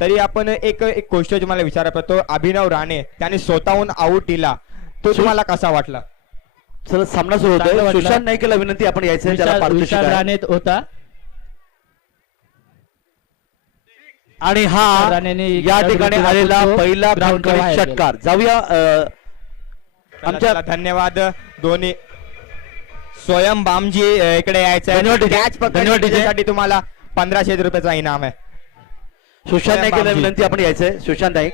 तरी आपण एक एक गोष्ट तुम्हाला विचारायला तो अभिनव राणे त्याने स्वतःहून आऊट दिला तो तुम्हाला कसा वाटला? चला सामना सुरू चांगलं होतोय. वाटलं. सुशांत नाईकला विनंती आपण यायचं त्याला पारितोषिक विशाल आहे. राणे होता आणि हा राणेने या ठिकाणी आलेला पहिला ग्राउंड खणखणीत षटकार. जाऊया आमच्या चला, धन्यवाद दोन्ही. स्वयं बामजी इकडे यायचं धन्यवाद DJ. कॅच धन्यवाद DJ. पकडण्यासाठी तुम्हाला 1500 रुपयाचा इनाम आहे. सुशांत नाईकला बामजी. विनंती आपण यायचंय. सुशांत नाईक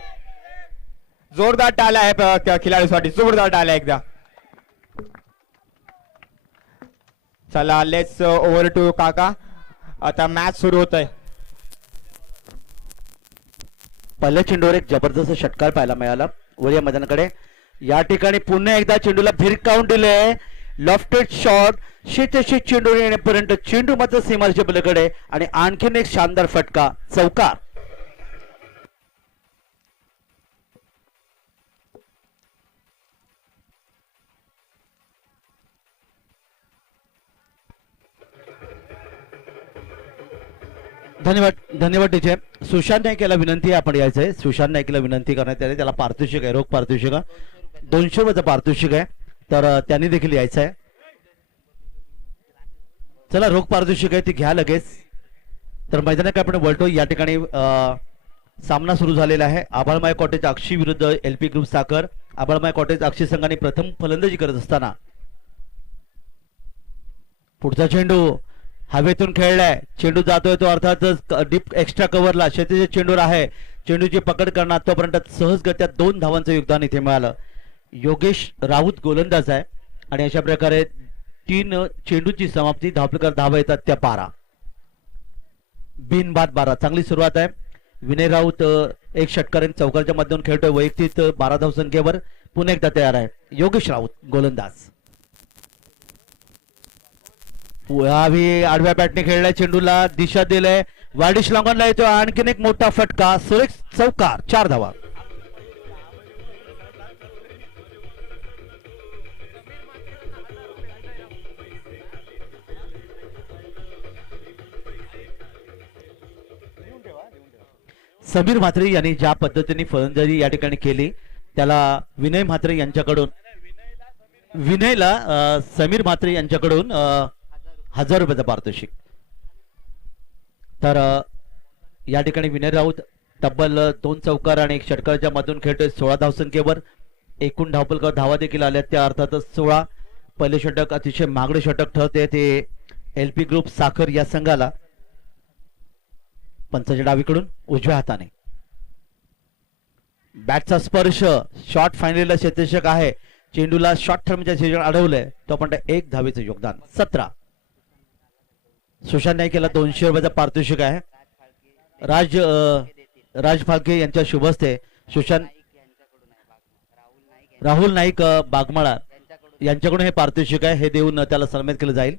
जोरदार टाळ्या आहे खिलाडूसाठी, जोरदार टाळ्या एकदा. चला लेट्स ओव्हर टू काका. आता मॅच सुरू होत आहे. पहिल्या चेंडूवर एक जबरदस्त षटकार पाहायला मिळाला वरिया मैदानाकडे. या ठिकाणी पुन्हा एकदा चेंडूला भिरकावून दिले. लॉफ्टेड शॉट शेतशी चेंडू येण्यापर्यंत चेंडू मात्र सीमारेषे पलीकडे आणि आणखीन एक शानदार फटका चौकार. धन्यवाद धन्यवाद टीचे. सुशांत नाईकला विनंती आहे आपण यायचंय. सुशांत नाईकला विनंती करण्यात आली. त्याला पारितोषिक आहे, रोख पारितोषिक 200 रुपयाचं पारितोषिक आहे. तर त्यांनी देखील यायचं आहे. चला रोख पारितोषिक आहे ती घ्या लगेच. तर मैदानात आपण वळतो. या ठिकाणी सामना सुरू झालेला आहे. आभाळमाय कॉटेज अक्षी विरुद्ध LP ग्रुप साखर. आभाळमाय कॉटेज अक्षी संघाने प्रथम फलंदाजी करत असताना पुढचा चेंडू हवेतून खेळलाय. चेंडू जातोय तो अर्थातच डीप एक्स्ट्रा कव्हरला. शेतीचे चेंडूर आहे. चेंडूची पकड करणार तोपर्यंत सहजगत्या 2 धावांचं योगदान इथे मिळालं. योगेश राऊत गोलंदाज आहे आणि अशा प्रकारे 3 चेंडूची समाप्ती. धावपलकर धावा येतात त्या 12. बिनबाद 12. चांगली सुरुवात आहे. विनय राऊत एक षटकार चौकारच्या माध्यमातून खेळतोय. वैयक्तिक 12 धावसंख्येवर पुन्हा एकदा तयार आहे. योगेश राऊत गोलंदाज. आडव्या बॅटने खेळलाय. चेंडूला दिशा दिलंय. वाडिश लॉंगनला येतो. आणखीन एक मोठा फटका. सुरेख चौकार. 4 धावा. समीर म्हात्रे यांनी ज्या पद्धतीने फलंदाजी या ठिकाणी केली त्याला विनय म्हात्रे यांच्याकडून विनयला समीर म्हात्रे यांच्याकडून 1000 रुपयाचं पारितोषिक. तर या ठिकाणी विनय राऊत तब्बल 2 चौकार आणि 1 षटकाराच्या मधून खेळतोय. 16 धावसंख्येवर. एकूण धावपलकर धावा देखील आल्या त्या अर्थातच 16. पहिले षटक अतिशय महागडे षटक ठरते ते LP ग्रुप साखर या संघाला. पंचाच्या डावीकडून उजव्या हाताने बॅटचा स्पर्श. शॉट फायनलीला क्षेत्ररक्षक आहे. चेंडूला शॉर्ट टर्मच्या क्षेत्रात अडवलंय तो पण 1 धावेचं योगदान. 17. सुशांत नाईक याला 200 रुपयाचा पारितोषिक आहे. राज फाळके यांच्या शुभ हस्ते सुशांत राहुल नाईक बागमाळा यांच्याकडून हे पारितोषिक आहे. हे देऊन त्याला सन्मानित केलं जाईल.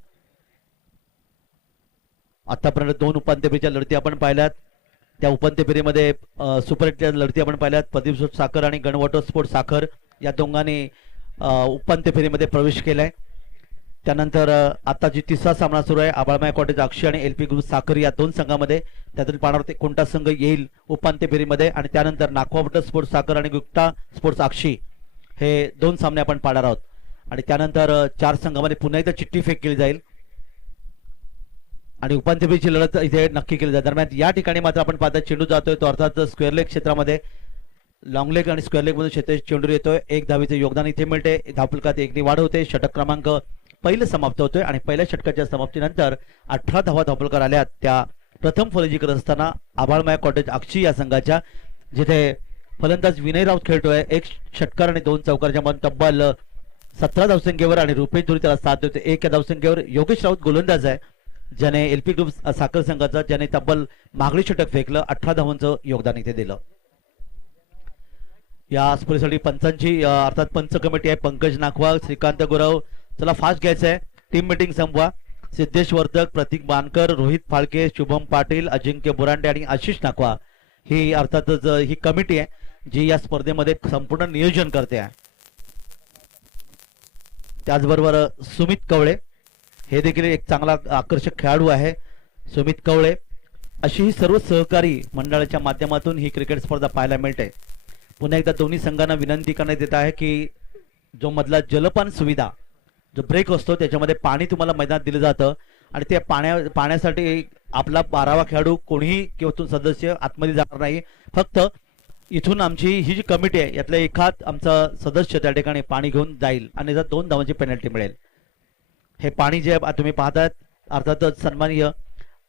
आतापर्यंत 2 उपांत्य फेरीच्या लढती आपण पाहिल्यात. त्या उपांत्य फेरीमध्ये सुपर 8च्या लढती आपण पाहिल्यात. प्रदीप साखर आणि गण वॉटर स्पोर्ट साखर या दोघांनी उपांत्य फेरीमध्ये प्रवेश केलाय. त्यानंतर आता जी तिसरा सामना सुरू आहे आबाळमाय कॉटेज अक्षी आणि LP ग्रुप साखर या 2 संघामध्ये. त्यातून पाहणार कोणता संघ येईल उपांत्य फेरीमध्ये. आणि त्यानंतर नाखवा वॉटर स्पोर्ट्स साखर आणि गुप्ता स्पोर्ट्स अक्षी हे 2 सामने आपण पाहणार आहोत. आणि त्यानंतर 4 संघामध्ये पुन्हा एकदा चिठ्ठी फेक केली जाईल आणि उपांत्य फेरीची लढत इथे नक्की केली जाईल. दरम्यान या ठिकाणी मात्र आपण पाहता चेंडू जातोय तो अर्थात स्क्वेअर लेग क्षेत्रामध्ये. लॉंग लेग आणि स्क्वेअर लेग मधून क्षेत्र चेंडू येतोय. 1 धावेचे योगदान इथे मिळते. धावफलकात 1 वाढ होते. षटक क्रमांक पहिले समाप्त होतोय आणि पहिल्या षटकाच्या समाप्तीनंतर 18 धावा धावफलकार आल्या. त्या प्रथम फलंदाजी करत असताना आभाळमाया कॉटेज अक्षी या संघाच्या, जिथे फलंदाज विनय राऊत खेळतोय. 1 षटकार आणि 2 चौकारच्या मध्ये तब्बल 17 धावसंख्येवर आणि रुपेश धुरी त्याला साथ देते 1 या धावसंख्येवर. योगेश राऊत गोलंदाज आहे ज्याने LP ग्रुप साखर संघाचा ज्याने तब्बल मागणी षटक फेकलं. 18 धावांचं योगदान इथे दिलं. या स्पर्धेसाठी पंचांची अर्थात पंच कमिटी आहे. पंकज नाखवा, श्रीकांत गुरव. चला फास्ट घ्यायचं आहे. टीम मीटिंग संपवा. सिद्धेश वर्धक, प्रतीक बानकर, रोहित फाळके, शुभम पाटील, अजिंक्य बुरांडे आणि आशिष नाखवा ही अर्थातच ही कमिटी आहे जी या स्पर्धेमध्ये संपूर्ण नियोजन करते आहे. त्याचबरोबर सुमित कवळे हे देखील एक चांगला आकर्षक खेळाडू आहे. सुमित कवळे अशी ही सर्व सहकारी मंडळाच्या माध्यमातून ही क्रिकेट स्पर्धा पाहायला मिळते. पुन्हा एकदा दोन्ही संघांना विनंती करण्यात येत आहे की जो मधला जलपान सुविधा जो ब्रेक असतो त्याच्यामध्ये पाणी तुम्हाला मैदानात दिलं जातं आणि त्या पाण्यासाठी आपला 12वा खेळाडू कोणीही किंवा तो सदस्य आतमध्ये जाणार नाही. फक्त इथून आमची ही जी कमिटी आहे यातला एखाद आमचा सदस्य त्या ठिकाणी पाणी घेऊन जाईल आणि त्यात 2 धावांची पेनल्टी मिळेल. हे पाणी जे तुम्ही पाहतात अर्थातच सन्माननीय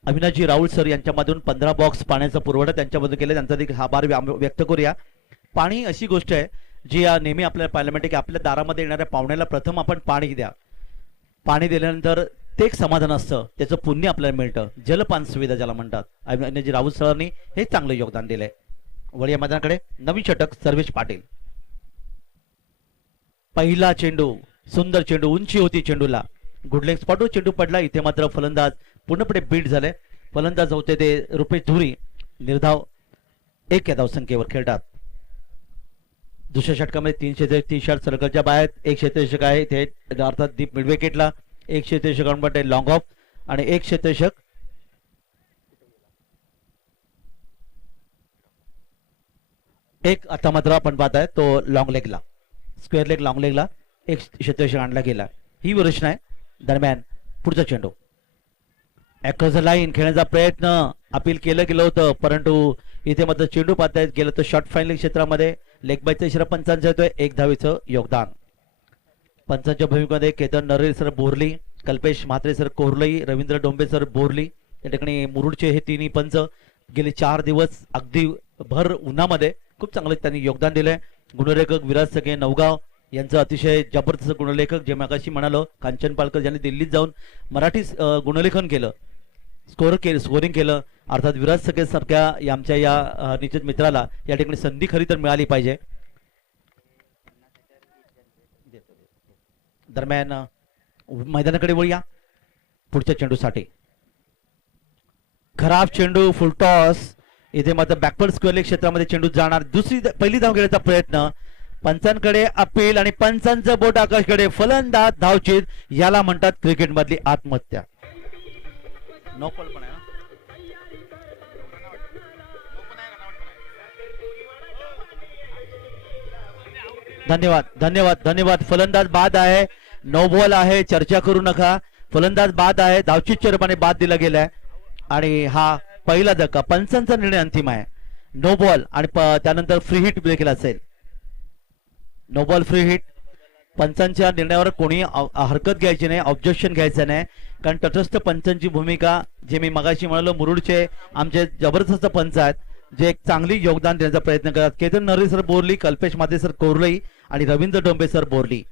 अविनाशजी राहुल सर यांच्यामधून 15 बॉक्स पाण्याचा पुरवठा त्यांच्यामधून केला, त्यांचा देखील आभार व्यक्त करूया. पाणी अशी गोष्ट आहे जी नेहमी आपल्याला पाहायला मिळते की आपल्या दारामध्ये येणाऱ्या पाहुण्याला प्रथम आपण पाणी द्या. पाणी दिल्यानंतर ते एक समाधान असतं, त्याचं पुण्य आपल्याला मिळतं. जलपान सुविधा ज्याला म्हणतात, अविनाशजी राहुल सरांनी हे चांगलं योगदान दिलंय. वळीया मैदानाकडे नवीन षटक सर्वेश पाटील. पहिला चेंडू, सुंदर चेंडू, उंची होती चेंडूला, गुडलेग स्पॉटवर चेंडू पडला. इथे मात्र फलंदाज पूर्णपणे बीट झाले. फलंदाज होते ते रुपेश धुरी, निर्धाव 1 या धावसंख्येवर खेळतात. दुसऱ्या षटकामध्ये 333 षट सर्कलच्या बाहेर 1 क्षेत्ररक्षक आहे इथे अर्थात दीप मिड विकेटला, 1 क्षेत्ररक्षक लॉंग ऑफ आणि 1 क्षेत्ररक्षक एक आता मात्र आपण पाहताय तो लॉंग लेगला, स्क्वेअर लेग लॉंग लेगला 1 क्षेत्ररक्षक आणला गेला. ही वरचना आहे. दरम्यान पुढचा चेंडू अक्रॉस द लाईन खेळण्याचा प्रयत्न अपील केलं गेलं होतं, परंतु इथे मात्र चेंडू पाहतायत गेलं तर शॉर्ट फाईनल क्षेत्रामध्ये लेग बायचा इशारा पंचांचा येतोय. 1 धावेचं योगदान. पंचांच्या भूमिकेमध्ये Ketan Narel sir Borli, Kalpesh Mhatre sir Korlai, Ravindra Dombe sir Borli. या ठिकाणी मुरुडचे हे तिन्ही पंच गेले 4 दिवस अगदी भर उन्हामध्ये खूप चांगलं त्यांनी योगदान दिलंय. गुणलेखक विराज सखे नवगाव यांचं अतिशय जबरदस्त गुणलेखक, जे मागाशी म्हणालो कांचन पालकर ज्यांनी दिल्लीत जाऊन मराठी गुणलेखन केलं, स्कोरिंग केलं. अर्थात विराज सखे सारख्या आमच्या या निश्चित मित्राला या ठिकाणी संधी खरी तर मिळाली पाहिजे. दरम्यान मैदानाकडे वळूया पुढच्या चेंडूसाठी. खराब चेंडू, फुलटॉस. इथे मात्र बॅकवर्ड स्क्वेअर लेग क्षेत्रामध्ये चेंडू जाणार. पहिली धाव घेण्याचा प्रयत्न, पंचांकडे अपील आणि पंचांचं बोट आकाशकडे. फलंदाज धावचीत, याला म्हणतात क्रिकेट मधली आत्महत्या. नो बॉल पण आहे. धन्यवाद धन्यवाद धन्यवाद. फलंदाज बाद आहे, नो बॉल आहे, चर्चा करू नका. फलंदाज बाद आहे, धावचीत स्वरूपाने बाद दिला गेलाय आणि हा पहिला धक्का. पंचांचा निर्णय अंतिम आहे. नो बॉल आणि त्यानंतर फ्री हिट देखील असेल. No ball free hit. पंचांच्या निर्णयावर कोणी हरकत घ्यायची नाही, ऑब्जेक्शन घ्यायचं नाही, कारण तटस्थ पंचांची भूमिका जे मी मगाशी म्हणालो मुरुडचे आमचे जबरदस्त पंच आहेत जे एक चांगली योगदान देण्याचा प्रयत्न करतात. केतन नरे सर बोरली, कल्पेश माते सर कोरलई आणि रवींद्र डोंबे सर बोरली.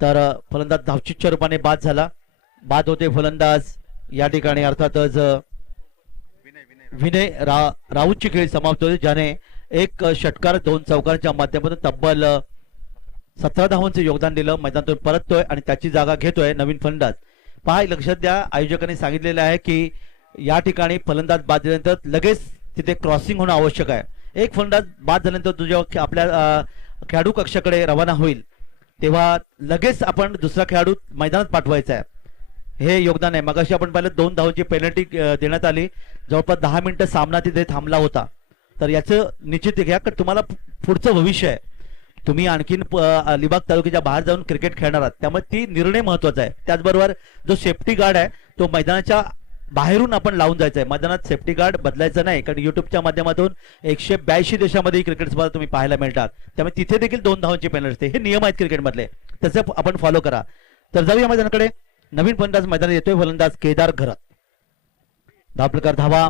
तर फलंदाज धावचीच्या रूपाने बाद झाला. बाद होते फलंदाज या ठिकाणी अर्थातच विनय राऊतची खेळी समाप्त होते, ज्याने 1 षटकार 2 चौकारांच्या माध्यमातून तब्बल 17 धावांचं योगदान दिलं. मैदानातून परततोय आणि त्याची जागा घेतोय नवीन फलंदाज. पहा, लक्षात द्या, आयोजकांनी सांगितलेलं आहे की या ठिकाणी फलंदाज बाद झाल्यानंतर लगेच तिथे क्रॉसिंग होणं आवश्यक आहे. 1 फलंदाज बाद झाल्यानंतर तुझ्या आपल्या खेळाडू कक्षाकडे रवाना होईल तेव्हा लगेच आपण दुसरा खेळाडू मैदानात पाठवायचा आहे. हे योगदान आहे. मगाशी आपण पाहिलं 2 धावांची पेनल्टी देण्यात आली. जवळपास 10 मिनिटं सामना तिथे थांबला होता. तर याचं निश्चित घ्या की तुम्हाला पुढचं भविष्य आहे. तुम्ही आणखीन अलिबाग तालुक्याच्या बाहेर जाऊन क्रिकेट खेळणार आहात, त्यामुळे ती निर्णय महत्वाचा आहे. त्याचबरोबर जो सेफ्टी गार्ड आहे तो मैदानाच्या बाहेरून आपण लावून जायचं आहे. मैदानात सेफ्टी गार्ड बदलायचं नाही, कारण युट्यूबच्या माध्यमातून 182 देशामध्ये क्रिकेट स्पर्धा तुम्ही पाहायला मिळतात. त्यामुळे तिथे देखील 2 धावांची पेनल्टी असते. हे नियम आहेत क्रिकेटमधले, त्याचे आपण फॉलो करा. तर जाऊया मैदानाकडे. नवीन फलंदाज मैदानात येतोय, फलंदाज केदार घरत. धावप्रकार धावा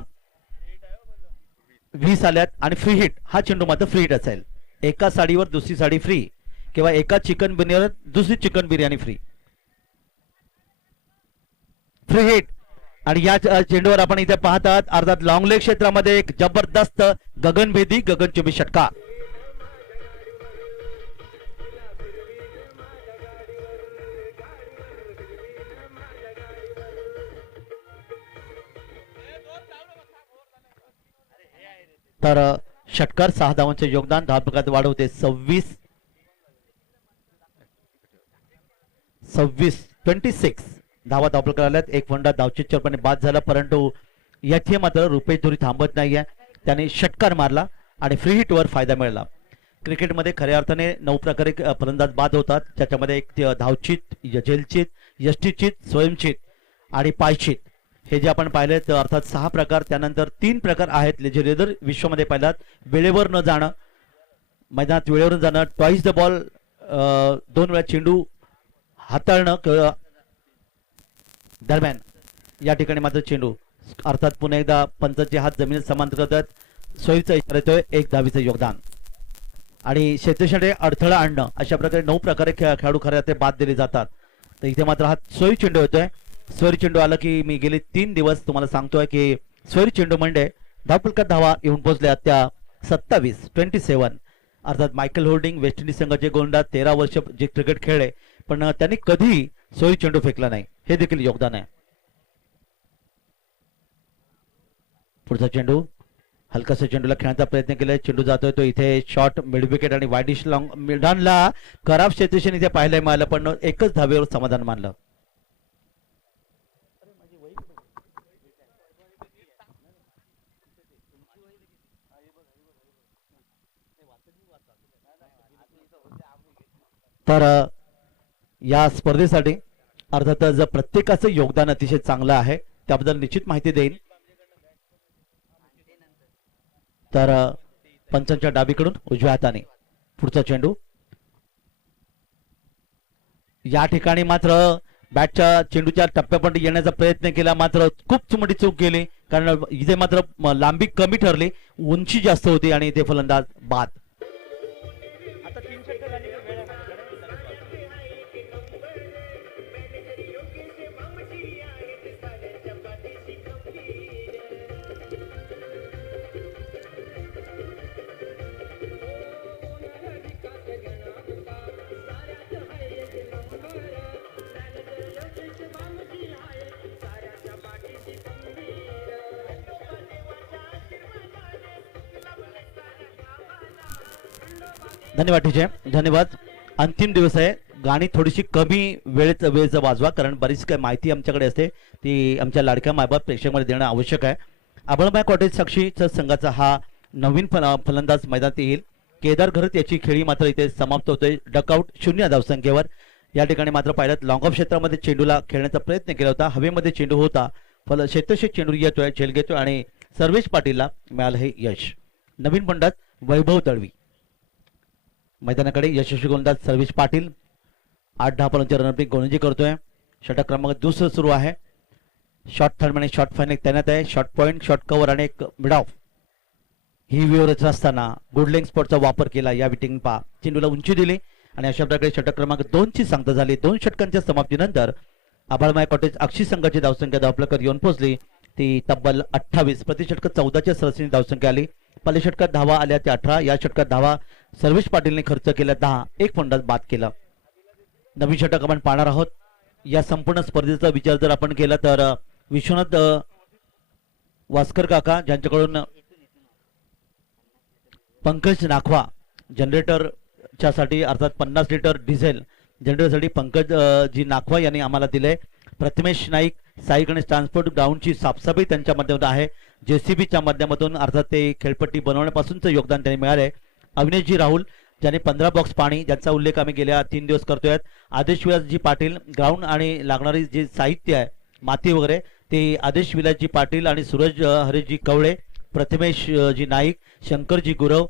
20 आल्यात आणि फ्री हिट. हा चेंडू मात्र फ्री हिट असेल. एका साडीवर दुसरी साडी फ्री किंवा एका चिकन बिर्याणीवर दुसरी chicken biryani free. Free hit. आणि या चेंडूवर आपण इथे पाहतात अर्थात लॉंग लेग क्षेत्रामध्ये एक जबरदस्त गगनभेदी गगनचुंबी षटकार. तर षटकार 6 धावांचे योगदान. धावप्रकारात वाढ होते 26 धावा धावप्रकार आल्यात. 1 फलंदाज धावचीत चरपणे बाद झाला, परंतु याची मात्र रुपेश धुरी थांबत नाहीये, त्याने षटकार मारला आणि फ्री हिटवर फायदा मिळाला. क्रिकेटमध्ये खऱ्या अर्थाने 9 प्रकारे फलंदाज बाद होतात, ज्याच्यामध्ये एक धावचित, झेलचित, यष्टीचित, स्वयंचित आणि पायचित हे जे आपण पाहिले अर्थात 6 प्रकार. त्यानंतर 3 प्रकार आहेत जे रेदर विश्वामध्ये पाहिलात. वेळेवर न जाणं, मैदानात वेळेवर न जाणं, ट्वाईस द बॉल 2 वेळा चेंडू हाताळणं दरम्यान या ठिकाणी मात्र चेंडू अर्थात पुन्हा एकदा पंचाचे हात जमिनीत समांतर करतात. सोयीचा इशारा येतोय, 1 धावेचं योगदान. आणि शेतीसाठी अडथळा आणणं अशा प्रकारे 9 प्रकारे खेळाडू खऱ्या ते बाद दिले जातात. तर इथे मात्र हा सोयी चेंडू येतोय. सोयी चेंडू आला की मी गेले 3 दिवस तुम्हाला सांगतोय की सोयी चेंडू म्हणजे धावपलकात धावा येऊन पोहोचल्या त्या 27 अर्थात मायकल होल्डिंग वेस्ट इंडिज संघाचे गोलंदाज 13 वर्ष जे क्रिकेट खेळले पण त्यांनी कधी सोयी चेंडू फेकला नाही, हे देखील योगदान आहे. पुढचा चेंडू हलकासा चेंडूला खेळण्याचा प्रयत्न केलाय. चेंडू जातोय तो इथे शॉर्ट मिड विकेट आणि वाईडिश लॉंग मिडानला खराब क्षेत्रक्षण इथे पाहायला मिळालं पण एकच धावेवर समाधान मानलं. तर या स्पर्धेसाठी अर्थातच प्रत्येकाचं योगदान अतिशय चांगलं आहे, त्याबद्दल निश्चित माहिती देईन. तर पंचांच्या डावीकडून उजव्या हाताने पुढचा चेंडू या ठिकाणी मात्र बॅटच्या चेंडूच्या टप्प्यापर्यंत येण्याचा प्रयत्न केला मात्र खूप मोठी चूक केली कारण इथे मात्र लांबी कमी ठरली, उंची जास्त होती आणि इथे फलंदाज बाद. धन्यवाद टीचे, धन्यवाद. अंतिम दिवस आहे, गाणी थोडीशी कमी वेळेचं वाजवा कारण बरीच काही माहिती आमच्याकडे असते ती आमच्या लाडक्या मायबाप प्रेक्षकांमध्ये देणं आवश्यक आहे. अभळमाय कॉटेज साक्षीच्या संघाचा हा नवीन फलंदाज मैदानात येईल. केदार घरत याची खेळी मात्र इथे समाप्त होते. डकआउट 0 धावसंख्येवर. या ठिकाणी मात्र पाहिलं लॉंग ऑफ क्षेत्रामध्ये चेंडूला खेळण्याचा प्रयत्न केला होता, हवेमध्ये चेंडू होता, शेतशेत चेंडू येतोय, झेल घेतोय आणि सर्वेश पाटीलला मिळालं हे यश. नवीन पंडात वैभव दळवी मैदानाकडे. यशस्वी गोलंदाज सर्वेश पाटील 8-10 पर्यंत रणपिक गोलंदाजी करतोय. षटक क्रमांक 2 सुरू आहे. शॉर्ट थर्ड आणि शॉर्ट फायनल तैनात आहे. शॉर्ट पॉइंट, शॉर्ट कव्हर आणि एक मिड ऑफ ही व्यवस्था असताना गुड लेग स्पॉटचा वापर केला. या विटिंग पा चेंडूला उंची दिली आणि अशा प्रकारे षटक क्रमांक 2 ची सांगता झाली. 2 षटकांच्या समाप्तीनंतर आभाळमाय कॉटेज अक्षी संघाची धावसंख्या धावपलकर येऊन पोहोचली ती तब्बल 28. प्रति षटक 14च्या सरासरी धावसंख्या आली. पहिल्या षटकात धावा आल्या त्या 18. या षटकात धावा सर्वेश पाटीलने खर्च केला 10. एक फलंदाज बाद केला. नवीन षटक आपण पाहणार आहोत. या संपूर्ण स्पर्धेचा विचार जर आपण केला तर विश्वनाथ वास्कर काका ज्यांच्याकडून पंकज नाखवा जनरेटरच्या साठी अर्थात 50 लिटर डिझेल जनरेटरसाठी पंकज जी नाखवा यांनी आम्हाला दिले. प्रथमेश नाईक साई गणेश ट्रान्सपोर्ट ग्राउंडची साफसफाई त्यांच्या माध्यमातून आहे. जेसीबीच्या माध्यमातून अर्थात ते खेळपट्टी बनवण्यापासूनचं योगदान त्यांनी मिळाले. अविनेशजी राहुल ज्यांनी 15 बॉक्स पाणी ज्यांचा उल्लेख आम्ही गेल्या 3 दिवस करतोय. आदेश विलासजी पाटील ग्राउंड आणि लागणारी जे साहित्य आहे माती वगैरे ते आदेश विलासजी पाटील आणि सूरज हरेशजी कवळे, प्रथमेश जी नाईक, शंकरजी गुरव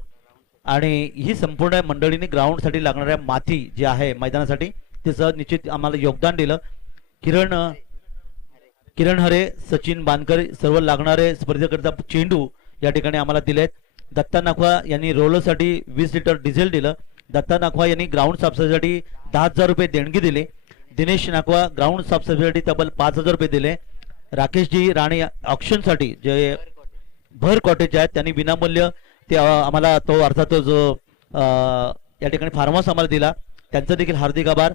आणि ही संपूर्ण मंडळीने ग्राउंडसाठी लागणाऱ्या माती जी आहे मैदानासाठी त्याचं निश्चित आम्हाला योगदान दिलं. किरण हरे, सचिन बानकर सर्व लागणारे स्पर्धेकरता चेंडू या ठिकाणी आम्हाला दिलेत. दत्ता नाखवा यांनी रोलरसाठी 20 लिटर डिझेल दिलं. दत्ता नाखवा यांनी ग्राउंड साफसफाईसाठी 10,000 रुपये देणगी दिली. दिनेश नाखवा ग्राउंड साफसफाईसाठी तब्बल 5,000 रुपये दिले. राकेशजी राणे ऑक्शनसाठी जे भर कॉटेज आहेत त्यांनी विनामूल्य ते आम्हाला तो अर्थात जो या ठिकाणी फार्म हाऊस आम्हाला दिला त्यांचा देखील हार्दिक आभार.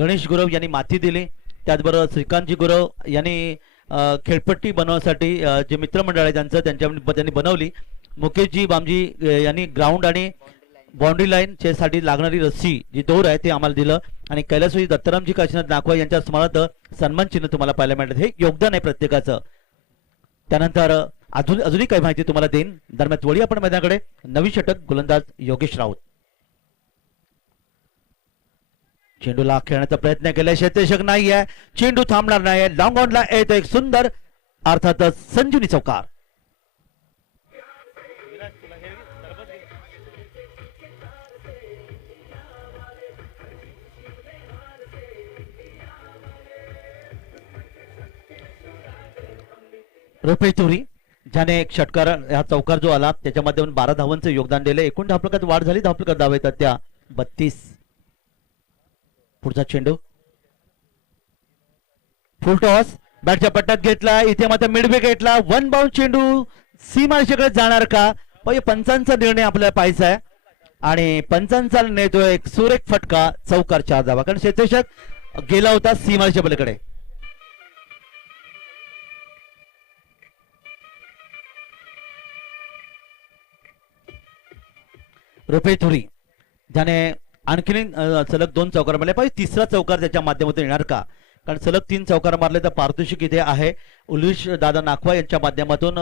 गणेश गुरव यांनी माती दिली. त्याचबरोबर श्रीकांतजी गुरव यांनी खेळपट्टी बनवण्यासाठी जे मित्रमंडळ आहे त्यांनी बनवली. मुकेशजी बामजी यांनी ग्राउंड आणि बाउंड्री लाईन च्या साठी लागणारी रस्सी जी दोर आहे ते आम्हाला दिलं आणि कैलासवासी दत्तारामजी काशीनाथ नाखवा यांच्या स्मरणार्थ सन्मान चिन्ह तुम्हाला पाहायला मिळतं. हे योगदान आहे प्रत्येकाचं. त्यानंतर अजूनही काही माहिती तुम्हाला देईन. दरम्यान वळी आपण मैदानाकडे. नवीन षटक गोलंदाज योगेश राऊत. चेंडूला खेळण्याचा प्रयत्न केला, क्षेत्ररक्षक नाहीये, चेंडू थांबणार नाही. लॉंग ऑनला येतो एक सुंदर अर्थातच संजीवनी चौकार. रुपेश तुरी ज्याने एक षटकार हा चौकार जो आला त्याच्या माध्यमातून 12 धावांचं योगदान दिले. एकूण धावफलकात वाढ झाली. धावफलकात धावा येतात त्या 32. पुढचा चेंडू फुल टॉस बॅटच्या पट्ट्यात घेतला. इथे मात्र मिड विकेटला 1 बाउंड चेंडू सीमारेषेकडे जाणार का? म्हणजे पंचांचा निर्णय आपल्याला पाहायचा आहे आणि पंचांचा नेतो एक सुरेख फटका चौकार 4 धावा. कारण क्षेत्ररक्षक गेला होता सीमारेषे पलीकडे. रुपेश थुरी ज्याने आणखीन सलग 2 चौकार मारले पाहिजे. तिसरा चौकार त्याच्या माध्यमातून येणार का? कारण सलग 3 चौकार मारले तर पारितोषिक इथे आहे उल्लेश दादा नाखवा यांच्या माध्यमातून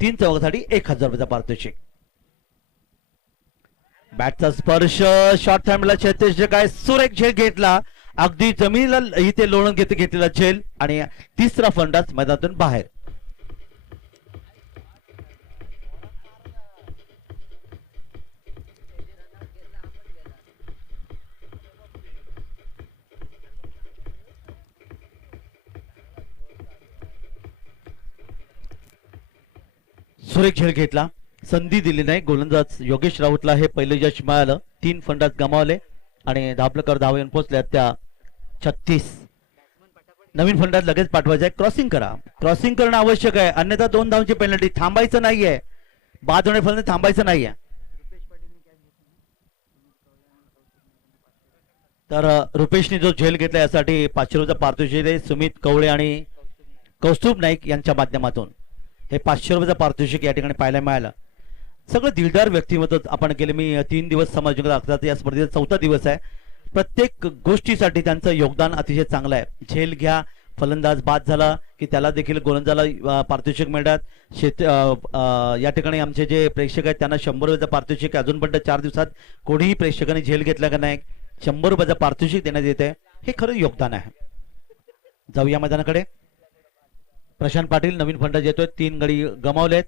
3 चौकासाठी 1000 रुपयाचा पारितोषिक. बॅटचा स्पर्श शॉर्ट थांबला. क्षेत्ररक्षक काय सुरेख झेल घेतला. अगदी जमिनीला इथे लोळून घेतलेला झेल आणि तिसरा फलंदाज मैदानातून बाहेर. सुरेख झेल घेतला. संधी दिली नाही. गोलंदाज योगेश राऊतला हे पहिलं यश मिळालं. 3 फलंदाज गमावले आणि धावफलकावर धावा येऊन पोहोचल्या त्या 36. नवीन फलंदाज लगेच पाठवायचा आहे. क्रॉसिंग करा. क्रॉसिंग करणं आवश्यक आहे, अन्यथा 2 धावांची पेनल्टी. थांबायचं नाहीये. बाद होणे फलंदाज थांबायचं नाहीये. तर रुपेशने जो झेल घेतला यासाठी 500 रुपयाचा पारितोषिक आहे. सुमित कवळे आणि कौस्तुभ नाईक यांच्या माध्यमातून हे 500 रुपयाचा पारितोषिक या ठिकाणी पाहायला मिळालं. सगळं दिलदार व्यक्तिमत्व आपण केले. मी 3 दिवस समाज असतात या स्पर्धेचा 4था दिवस आहे. प्रत्येक गोष्टीसाठी त्यांचं योगदान अतिशय चांगलं आहे. झेल घ्या, फलंदाज बाद झाला की त्याला देखील गोलंदाजाला पारितोषिक मिळतात. या ठिकाणी आमचे जे प्रेक्षक आहेत त्यांना 100 रुपयाचा पारितोषिक. अजूनपर्यंत 4 दिवसात कोणीही प्रेक्षकांनी झेल घेतला का नाही 100 रुपयाचा पारितोषिक देण्यात येते. हे खरं योगदान आहे. जाऊया मैदानाकडे. प्रशांत पाटील नवीन फलंदाज येतोय. 3 गडी गमावलेत.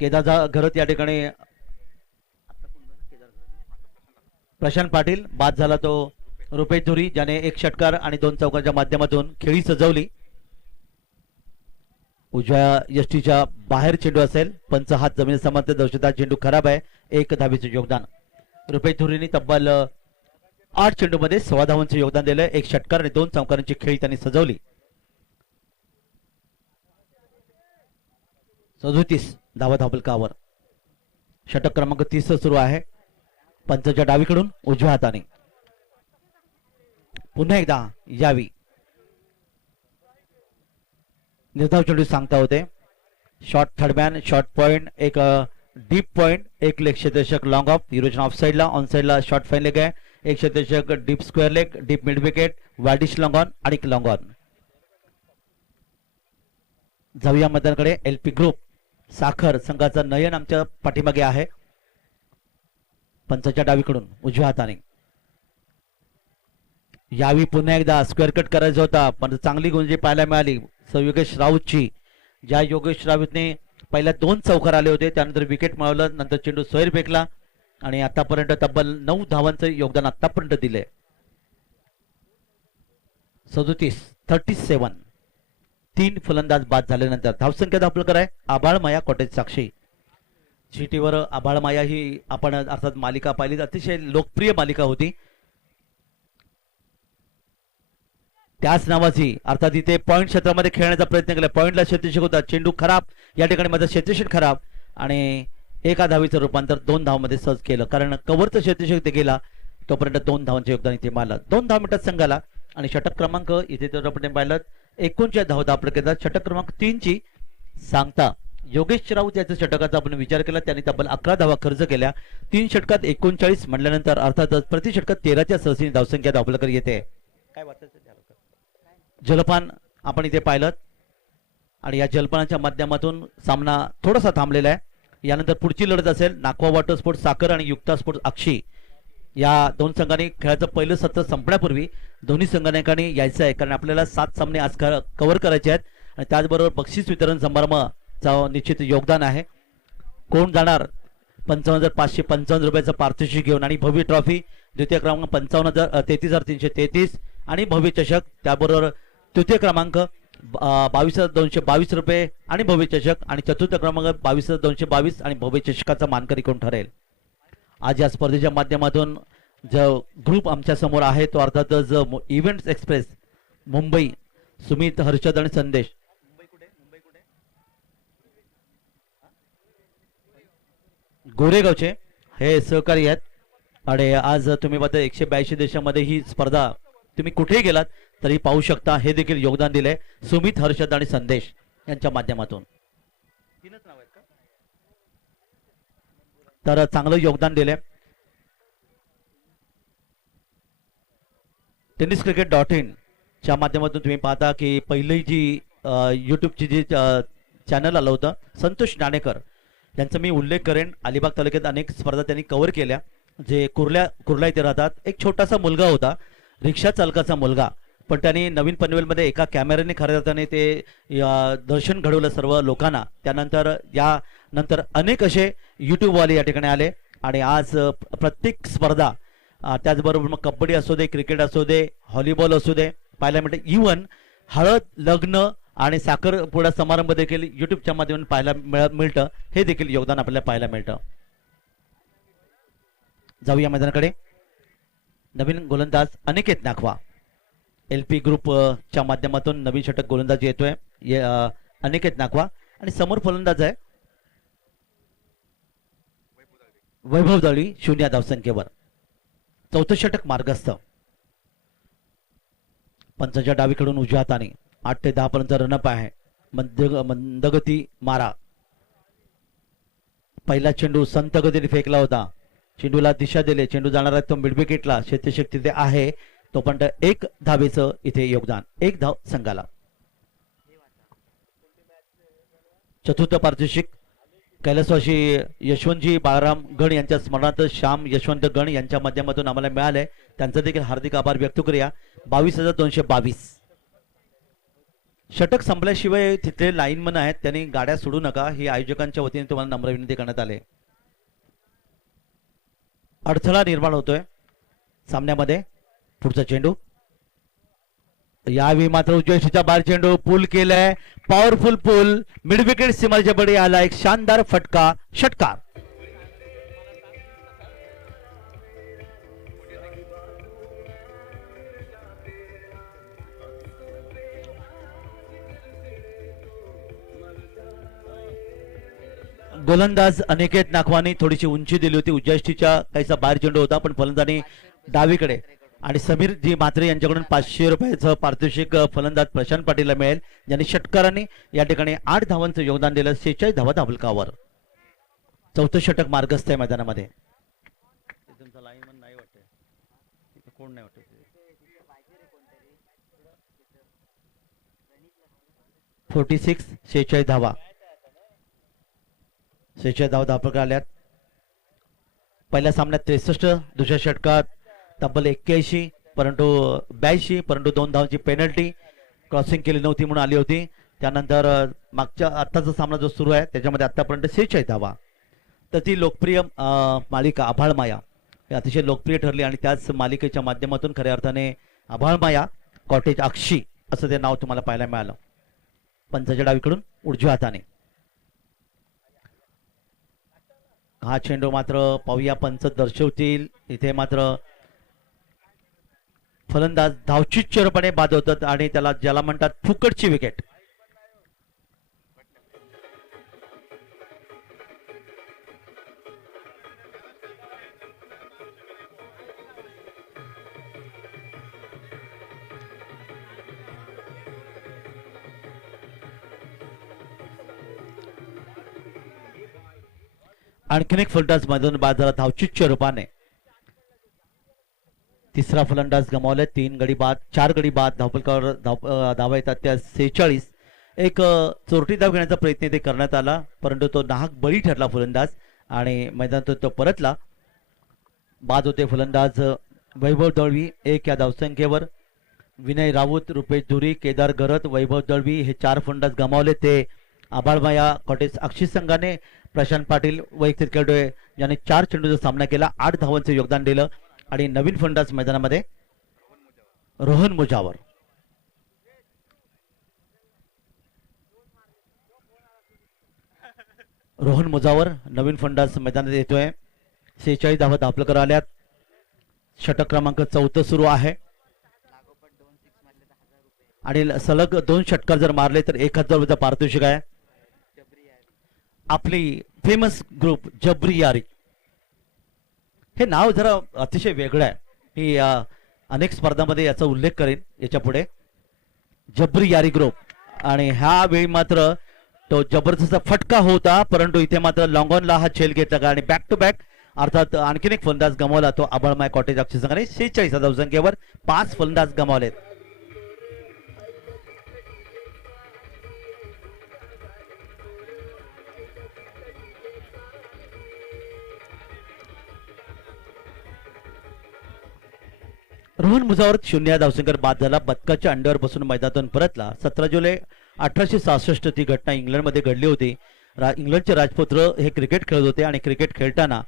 केदारचा घरत या ठिकाणी प्रशांत पाटील बाद झाला. तो रुपेश धुरी ज्याने 1 षटकार आणि 2 चौकांच्या माध्यमातून खेळी सजवली. उजव्या यष्टीच्या बाहेर चेंडू असेल. पंच हात जमिनी समांतर दर्शवतात. चेंडू खराब आहे. 1 धावेचे योगदान. रुपेश धुरीने तब्बल 8 चेंडूमध्ये 16 धावांचे योगदान दिलंय. 1 षटकार आणि 2 चौकारांची खेळी त्यांनी सजवली. 37 धावा धावफलकावर. षटक क्रमांक 30 सुरू आहे. पंचच्या डावीकडून उजव्या हाताने पुन्हा एकदा यावी. निर्धाव चेंडू सांगता होते. शॉर्ट थर्डमॅन, शॉर्ट पॉइंट, एक डीप पॉइंट, एक लेग क्षेत्ररक्षक लॉंग ऑफ. युरोजन ऑफ साइडला, ऑन साइडला शॉर्ट फाईन लेग आहे. एक क्षेत्ररक्षक deep square leg, deep mid wicket, वायडिश लॉंग ऑन आणि लॉंग ऑन. जाऊया मैदानाकडे. एलपी ग्रुप साखर संघाचा नयन आमच्या पाठीमागे आहे. पंचाच्या डावीकडून उजव्या हाताने यावी. पुन्हा एकदा स्क्वेअर कट करायचा होता पण चांगली गुंजी पाहायला मिळाली योगेश राऊतची. ज्या योगेश राऊतने पहिल्या 2 चौकार आले होते त्यानंतर विकेट मिळवलं. नंतर चेंडू सोयर फेकला आणि आतापर्यंत तब्बल 9 धावांचं योगदान आतापर्यंत दिले. 37 3 फलंदाज बाद झाल्यानंतर धावसंख्या धावफलकर आहे. आभाळमाया कॉटेज साक्षी. जीटीवर आभाळमाया ही आपण अर्थात मालिका पाहिली. अतिशय लोकप्रिय मालिका होती. त्याच नावाची अर्थात इथे पॉइंट क्षेत्रामध्ये खेळण्याचा प्रयत्न केला. पॉइंटला क्षेत्ररक्षक होता. चेंडू खराब. या ठिकाणी माझं क्षेत्ररक्षक खराब आणि 1 धावीचं रूपांतर 2 धावांमध्ये सहज केलं. कारण कव्हरचं क्षेत्ररक्षक ते गेला तोपर्यंत 2 धावांचे योगदान इथे मारलं. 2 धाव मिनिटात संघाला. आणि षटक क्रमांक इथे जर आपण पाहिलं 49 धावा दाखल केला. षटक क्रमांक 3 ची सांगता योगेश राऊत याच्या षटकाचा आपण विचार केला. त्यांनी तब्बल 11 धावा खर्च केल्या. 3 षटकात 39 म्हणल्यानंतर अर्थातच प्रति षटकात 13च्या सहसीने धावसंख्या धावफलकर येते. काय वाटतं जलपान आपण इथे पाहिलं. आणि या जलपानाच्या माध्यमातून सामना थोडासा थांबलेला आहे. यानंतर पुढची लढत असेल नागवा वॉटर स्पोर्ट्स साखर आणि युक्ता स्पोर्ट्स अक्षी. या दोन संघांनी खेळाचं पहिलं सत्र संपण्यापूर्वी दोन्ही संघांनी यायचं आहे, कारण आपल्याला 7 सामने आज कव्हर करायचे आहेत आणि त्याचबरोबर बक्षीस वितरण समारंभाचा निश्चित योगदान आहे. कोण जाणार 55,555 रुपयाचं पारितोषिक घेऊन आणि भव्य ट्रॉफी, द्वितीय क्रमांक 33,333 आणि भव्य चषक, त्याबरोबर तृतीय क्रमांक 22,222 रुपये आणि भव्य चषक, आणि चतुर्थ क्रमांक 22,222 आणि भव्य चषकाचा मानकरी कोण ठरेल. आज या स्पर्धेच्या माध्यमातून जो ग्रुप आमच्या समोर आहे तो अर्थातच इव्हेंट्स एक्सप्रेस मुंबई, सुमित, हर्षद आणि संदेश. गोरेगावचे हे सहकारी आहेत आणि आज तुम्ही पाहता 182 देशामध्ये ही स्पर्धा तुम्ही कुठेही गेलात तरी पाहू शकता. हे देखील योगदान दिले सुमित, हर्षद आणि संदेश यांच्या माध्यमातून. तर चांगलं योगदान दिले. tenniscricket.in च्या माध्यमातून तुम्ही पाहता की पहिली जी यूट्यूबची जी चॅनल आलं होतं संतोष नाणेकर यांचा मी उल्लेख करेन. अलिबाग तालुक्यात अनेक स्पर्धा त्यांनी कव्हर केल्या. जे कुर्ला इथे राहतात, एक छोटासा मुलगा होता, रिक्षा चालकाचा मुलगा, पण त्यांनी नवीन पनवेलमध्ये एका कॅमेऱ्याने खऱ्या अर्थाने ते दर्शन घडवलं सर्व लोकांना. त्यानंतर अनेक असे यूट्यूबवाले या ठिकाणी आले आणि आज प्रत्येक स्पर्धा, त्याचबरोबर मग कबड्डी असू दे, क्रिकेट असू दे, व्हॉलीबॉल असू दे, पाहायला मिळते. इव्हन हळद, लग्न आणि साखरपुडा समारंभ देखील युट्यूबच्या माध्यमातून पाहायला मिळतं. हे देखील योगदान आपल्याला पाहायला मिळतं. जाऊया मैदानाकडे. नवीन गोलंदाज अनिकेत नाखवा, LP ग्रुपच्या माध्यमातून नवीन षटक गोलंदाज येतोय अनिकेत नाखवा, आणि समोर फलंदाज आहे वैभव दळवी 0 धावसंख्येवर. चौथं षटक मार्गस्थ. पंचाच्या डावीकडून उजव्या हाताने 8 ते 10 पर्यंत रनअप आहे. मंदगती मारा. पहिला चेंडू संत गतीने फेकला होता, चेंडूला दिशा दिली, चेंडू जाणार आहे तो मिड विकेटला. शेतीशक्ती तिथे आहे तोपर्यंत 1 धावेचं इथे योगदान, 1 धाव संघाला. चतुर्थ पारितोषिक कैलासवासी यशवंतजी बाळाराम गण यांच्या स्मरणार्थ श्याम यशवंत गण यांच्या माध्यमातून आम्हाला मिळाले. त्यांचा देखील हार्दिक आभार व्यक्त करूया. 22,222. षटक संपल्याशिवाय तिथले लाईनमन आहेत त्यांनी गाड्या सोडू नका, ही आयोजकांच्या वतीने तुम्हाला नम्र विनंती करण्यात आले. अडथळा निर्माण होतोय सामन्यामध्ये. पुढचा चेंडू यावेळी मात्र उजव्या बाहेर चेंडू पूल केलाय, पॉवरफुल पूल, मिड विकेट सीमाच्या बळी आला एक शानदार फटका, षटकार. गोलंदाज अनिकेत नाखवानी थोडीशी उंची दिली होती, उजव्या काहीसा बाहेर चेंडू होता, पण फलंदाजाने डावीकडे. आणि समीर जी म्हात्रे यांच्याकडून 500 रुपयाचं पारितोषिक फलंदाज प्रशांत पाटीलला मिळेल, ज्यांनी षटकारांनी या ठिकाणी 8 धावांचं योगदान दिलं. 46 धावा धावलकावर. चौथं षटक मार्गस्थ आहे मैदानामध्ये. 46 46 धावा, 46 धावा धावपलकार आल्यात. पहिल्या सामन्यात 63, दुसऱ्या षटकात तब्बल 81, परंतु 82, परंतु 2 धावांची पेनल्टी क्रॉसिंग केली नव्हती म्हणून आली होती. त्यानंतर मागच्या आत्ताचा सामना जो सुरू आहे त्याच्यामध्ये आतापर्यंत 46 धावा. तर ती लोकप्रिय मालिका आभाळमाया अतिशय लोकप्रिय ठरली आणि त्याच मालिकेच्या माध्यमातून खऱ्या अर्थाने आभाळमाया कॉटेज अक्षी असं ते नाव तुम्हाला पाहायला मिळालं. पंचाच्या डावीकडून उजव्या हाताने हा चेंडू मात्र पाहूया पंच दर्शवतील. इथे मात्र फलंदाज धावचिच्चरपणे बाद होतात आणि त्याला ज्याला म्हणतात फुकटची विकेट. आणखीन एक फलंदाज मैदान बाद झाला धावचिच्च रूपाने. तिसरा फलंदाज गमावले. 3 गडी बाद, 4 गडी बाद, धावपलकावर धावा येतात त्या 46. एक चोरटी धाव घेण्याचा प्रयत्न इथे करण्यात आला, परंतु तो नाहक बळी ठरला फलंदाज आणि मैदानातून तो परतला. बाद होते फलंदाज वैभव दळवी 1 या धावसंख्येवर. विनय राऊत, रुपेश धुरी, केदार गरत, वैभव दळवी हे 4 फलंदाज गमावले. ते आबाळमाया कॉटेज अक्षित संघाने प्रशांत पाटील वैयक्तिक खेळाडू ज्याने 4 चेंडूचा सामना केला, 8 धावांचे योगदान दिलं. आणि नवीन फलंदाज मैदानामध्ये रोहन मुजावर. रोहन मुजावर नवीन फलंदाज मैदानात येतोय. 46 धावा दाखल आल्यात. षटक क्रमांक 14 सुरू आहे आणि सलग 2 षटकार जर मारले तर 1000 रुपयाचा पारितोषिक आहे. आपली फेमस ग्रुप जबरी यारी, हे नाव जरा अतिशय वेगळं आहे. मी अनेक स्पर्धामध्ये याचा उल्लेख करेन याच्या पुढे. जबरी यारी ग्रुप आणि ह्या वेळी मात्र तो जबरदस्त फटका होता, परंतु इथे मात्र लॉंगॉनला हा झेल घेतला आणि बॅक टू बॅक अर्थात आणखीन एक फलंदाज गमावला, तो आबाळमाय कॉटेज अक्षित संघाने 46 या धावसंख्येवर 5 फलंदाज गमावलेत. रोहन मुजावर 0 या धावसंख्येवर बाद झाला. बदकाच्या अंड्यावर बसून मैदानातून परतला. 17 जुलै 1866 ती घटना इंग्लंडमध्ये घडली होती. इंग्लंडचे राजपुत्र हे क्रिकेट खेळत होते आणि क्रिकेट खेळताना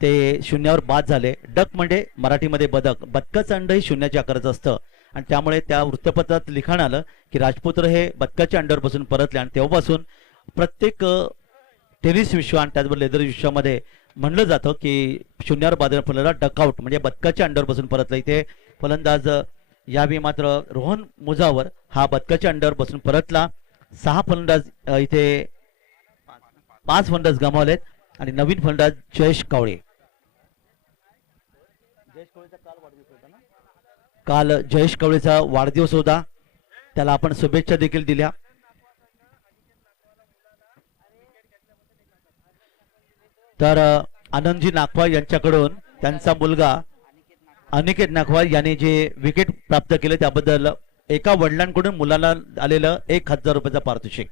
ते 0 बाद झाले. डक म्हणजे मराठीमध्ये बदक, बदकाचं अंड हे 0च्या आकाराचं असतं आणि त्यामुळे त्या वृत्तपत्रात लिखाण आलं की राजपुत्र हे बदकाच्या अंड्यावर बसून परतले. आणि तेव्हापासून प्रत्येक टेनिस विश्व आणि त्याचबरोबर लेदर विश्वामध्ये म्हणलं जातं की 0 बाद फलंदाज डकआउट म्हणजे बदकाच्या अंड्यावर बसून परतला. इथे फलंदाज यावेळी मात्र रोहन मुजावर हा बदकाच्या अंड्यावर बसून परतला. 6 फलंदाज इथे 5 फलंदाज गमावलेत आणि नवीन फलंदाज जयेश कावळे. काल जयेश कावळेचा वाढदिवस होता, त्याला आपण शुभेच्छा देखील दिल्या. तर आनंदजी नागवाल यांच्याकडून त्यांचा मुलगा अनिकेत नागवाल यांनी जे विकेट प्राप्त केले त्याबद्दल एका वडिलांकडून मुलाला आलेलं 1000 रुपयाचा पारितोषिक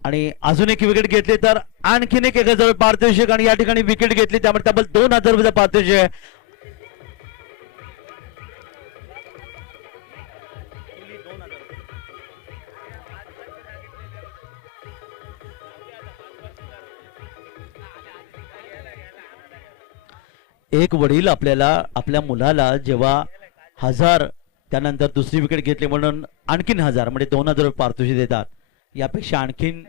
आणि अजून एक विकेट घेतली तर आणखीन एक 1000 पारितोषिक आणि या ठिकाणी विकेट घेतली त्यामुळे तब्बल 2000 रुपयाचा पारितोषिक आहे. एक वडील आपल्या मुलाला जेव्हा 1000 त्यानंतर दुसरी विकेट घेतली म्हणून आणखीन 1000 म्हणजे 2000 रुपये पारितोषिक देतात. यापेक्षा आणखीन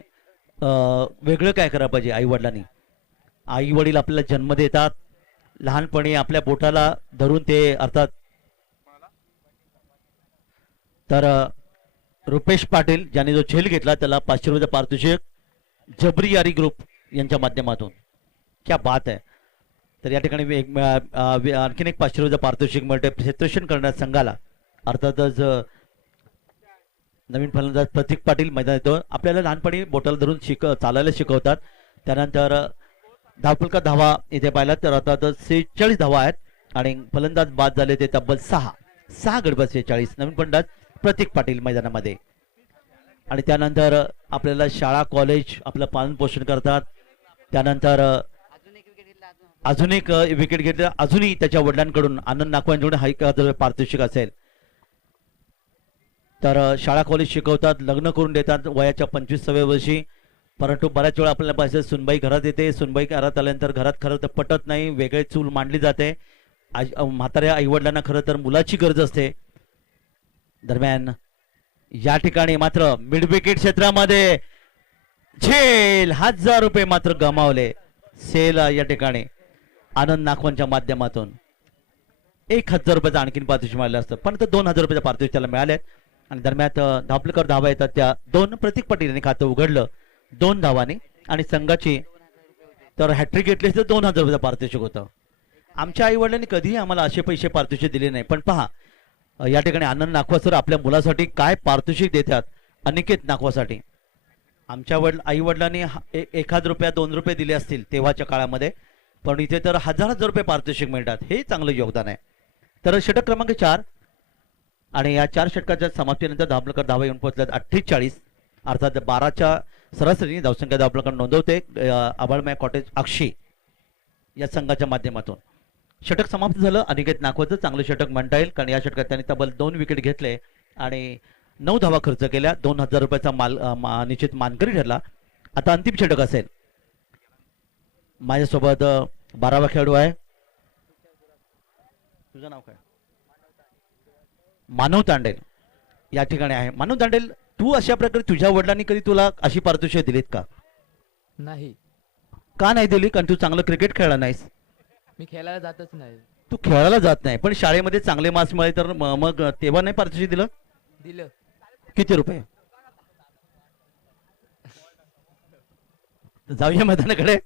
वेगळं काय करायला पाहिजे आई वडिलांनी. आई वडील आपल्याला जन्म देतात, लहानपणी आपल्या बोटाला धरून ते अर्थात. तर रुपेश पाटील ज्यांनी जो झेल घेतला त्याला 500 रुपयाचं पारितोषिक जबरी यारी ग्रुप यांच्या माध्यमातून. क्या बात आहे. तर या ठिकाणी आणखीन एक 500 रुपयाचं पारितोषिक मिळते क्षेत्ररक्षण करण्याच्या संघाला. अर्थातच नवीन फलंदाज प्रतीक पाटील मैदानात येतो. आपल्याला लहानपणी बोटाला धरून चालायला शिकवतात. त्यानंतर धावफलका धावा इथे पाहिला तर अर्थातच 46 धावा आहेत आणि फलंदाज बाद झाले ते तब्बल 6 गडबड 46. नवीन फलंदाज प्रतीक पाटील मैदानामध्ये. आणि त्यानंतर आपल्याला शाळा कॉलेज आपलं पालन पोषण करतात. त्यानंतर अजून एक विकेट घेतला अजूनही त्याच्या वडिलांकडून आनंद नागवांकडून हा 1000 पारितोषिक असेल. तर शाळा कॉलेज शिकवतात, लग्न करून देतात वयाच्या 25व्या वर्षी. परंतु बऱ्याच वेळा आपल्याला पाहिजे सुनबाई घरात येते. सुनबाई घरात आल्यानंतर घरात खरं तर पटत नाही, वेगळे चूल मांडली जाते. म्हाताऱ्या आईवडिलांना खरं तर मुलाची गरज असते. दरम्यान या ठिकाणी मात्र मिड विकेट क्षेत्रामध्ये झेल 1000 रुपये मात्र गमावले. सेल या ठिकाणी आनंद नागवांच्या माध्यमातून 1000 रुपयाचं आणखीन पारितोषिक मिळालं असतं, पण 2000 रुपयाचं पारितोषिक त्याला मिळाले. आणि दरम्यान धापलेकर धावा येतात त्या 2. प्रतीक पाटील यांनी खातं उघडलं 2 धावांनी आणि संघाची तर हॅट्रिक घेतली तर 2000 रुपयाचं पारितोषिक होतं. आमच्या आई वडिलांनी कधीही आम्हाला असे पैसे पारितोषिक दिले नाही. पण पहा या ठिकाणी आनंद नागवा सर आपल्या मुलासाठी काय पारितोषिक देतात अनिकेत नागवासाठी. आमच्या आई वडिलांनी 1000 रुपया 2 रुपये दिले असतील तेव्हाच्या काळामध्ये, पण इथे तर 1000 रुपये पारितोषिक मिळतात. हे चांगलं योगदान आहे. तर षटक क्रमांक 4 आणि या 4 षटकाच्या समाप्तीनंतर धावपलकर धावा येऊन पोहोचल्यात 48. अर्थात 12च्या सरासरी धावसंख्या धावपलकर नोंदवते आबाळमाया कॉटेज अक्षी या संघाच्या माध्यमातून. षटक समाप्त झालं. अनिकेत नागवचं चांगलं षटक म्हणता येईल, कारण या षटकात त्यांनी तब्बल 2 विकेट घेतले आणि 9 धावा खर्च केल्या. 2000 रुपयाचा निश्चित मानकरी ठरला. आता अंतिम षटक असेल. माझ्यासोबत 12वा खेळाडू आहे. तुझं नाव काय? मानव तांडेल या ठिकाणी आहे. मानव तांडेल, तू अशा प्रकारे तुझ्या वडिलांनी कधी तुला अशी पारितोषिके दिलीत का? नाही, का नाही दिली? कारण तू चांगलं क्रिकेट खेळला नाहीस. मी खेळायला जातच नाही. तू खेळायला जात नाही, पण शाळेमध्ये चांगले मार्क्स मिळाले तर मग तेव्हा नाही पारितोषिक दिलं? दिलं. किती रुपये? जाऊया मैदानाकडे.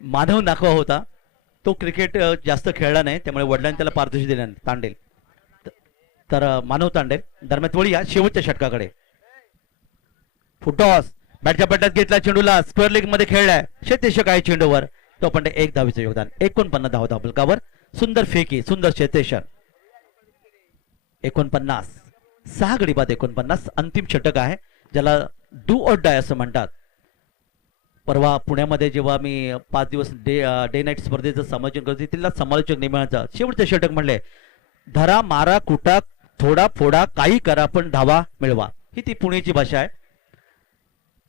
मानव नाखवा होता, तो क्रिकेट जास्त खेळला नाही, त्यामुळे वडिलांनी त्याला पारितोषिक दिले नाही. तांडेल तर मानव तांडेल. दरम्यान वळूया शेवटच्या षटकाकडे. फुटॉस बॅटच्या पट्ट्यात घेतला, चेंडूला स्क्वेअर लेग मध्ये खेळलाय. शेतेशक आहे चेंडूवर, तो पण 1 धावेचं योगदान. 49 धावा धावपलकावर. सुंदर फेकी, सुंदर शेतेशन. 49 6 गडी बाद 49. अंतिम षटक आहे, ज्याला डू ऑर डाय असं म्हणतात. परवा पुण्यामध्ये जेव्हा मी 5 दिवस डे नाईट स्पर्धेचं समालोचन करते, तिला समालोचक नेमण्याचा शेवटचे षटक म्हणले, धरा मारा कुटा थोडा फोडा काही करा पण धावा मिळवा. ही ती पुण्याची भाषा आहे,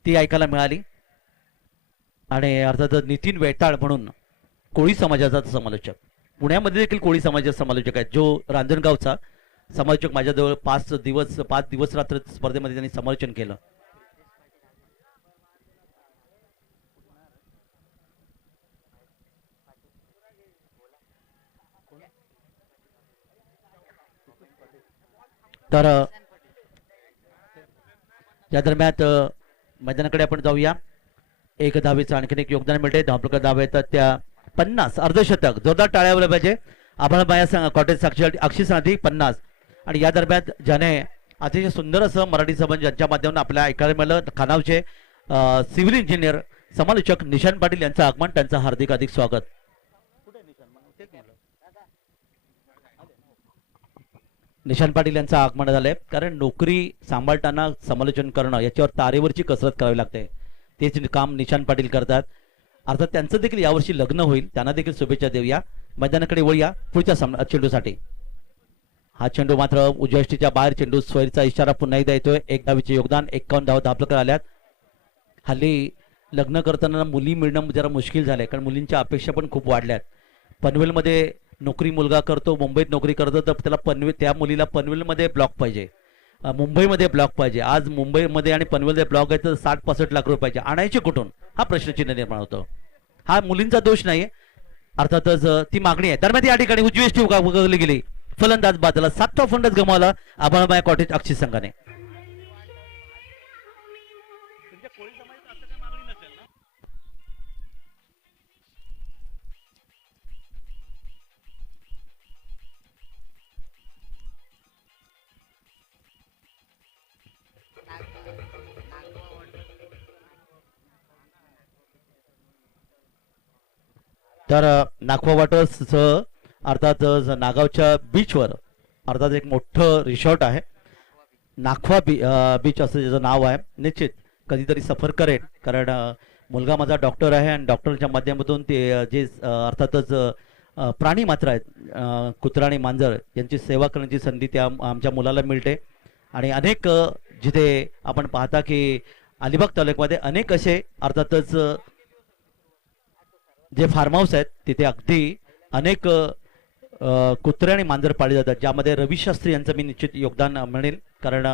ती ऐकायला मिळाली. आणि अर्थात नितीन वेताळ म्हणून कोळी समाजाचा समालोचक, पुण्यामध्ये देखील कोळी समाजाचा समालोचक आहे, जो रांजणगावचा समालोचक माझ्याजवळ 5 दिवस रात्र स्पर्धेमध्ये त्यांनी समालोचन केलं. तर या दरम्यान मैदानाकडे आपण जाऊया. 1 धावेचं आणखीन एक योगदान मिळते. धावपलकर धावा येतात त्या 50. अर्धशतक जोरदार टाळ्या वाजवल्या पाहिजे. आभाळमाया कॉटेज अक्षी सांगती 50. आणि या दरम्यान ज्याने अतिशय सुंदर असं मराठी संबंध ज्यांच्या माध्यमातून आपल्या ऐकायला मिळालं, खानावचे सिव्हिल इंजिनियर समालोचक निशान पाटील यांचं आगमन, त्यांचं हार्दिक हार्दिक स्वागत. निशान पाटील यांचं आगमन झालंय, कारण नोकरी सांभाळताना समालोचन करणं याच्यावर तारेवरची कसरत करावी लागते. तेच काम निशान पाटील करतात. अर्थात त्यांचं देखील यावर्षी लग्न होईल, त्यांना देखील शुभेच्छा देऊया. मैदानाकडे वळूया पुढच्या चेंडूसाठी. हा चेंडू मात्र उजव्या बाहेर चेंडू. स्वैरचा इशारा पुन्हा एकदा येतोय. 1 धावेचे योगदान. 51 धावा धावपलकर आल्यात. हल्ली लग्न करताना मुली मिळणं जरा मुश्किल झालंय, कारण मुलींच्या अपेक्षा पण खूप वाढल्यात. पनवेलमध्ये नोकरी मुलगा करतो, मुंबईत नोकरी करतो, तर त्याला त्या मुलीला पनवेलमध्ये ब्लॉक पाहिजे, मुंबईमध्ये ब्लॉक पाहिजे. आज मुंबईमध्ये आणि पनवेलमध्ये ब्लॉक आहे तर 60-65 लाख रुपये पाहिजे. आणायचे कुठून? हा प्रश्नचिन्ह निर्माण होतो. हा मुलींचा दोष नाहीये, अर्थातच ती मागणी आहे. दरम्यान या ठिकाणी उजवी उगवली गेली. फलंदाज बाजूला 7वा फलंदाज गमावला आभाळमाया कॉटेज अक्षी संघाने. तर नागवा वॉटर्स अर्थात नागावच्या बीचवर अर्थात एक मोठं रिसॉर्ट आहे, नाखवा बीच असं ज्याचं नाव आहे. निश्चित कधीतरी सफर करेन, कारण मुलगा माझा डॉक्टर आहे आणि डॉक्टरच्या माध्यमातून ते जे अर्थातच प्राणी मात्र आहेत, कुत्रा आणि मांजर यांची सेवा करण्याची संधी त्या आमच्या मुलाला मिळते. आणि अनेक जिथे आपण पाहता की अलिबाग तालुक्यामध्ये अनेक असे अर्थातच जे फार्म हाऊस आहेत, तिथे अगदी अनेक कुत्रे आणि मांजर पाळले जातात, ज्यामध्ये रवी शास्त्री यांचं मी निश्चित योगदान म्हणेल. कारण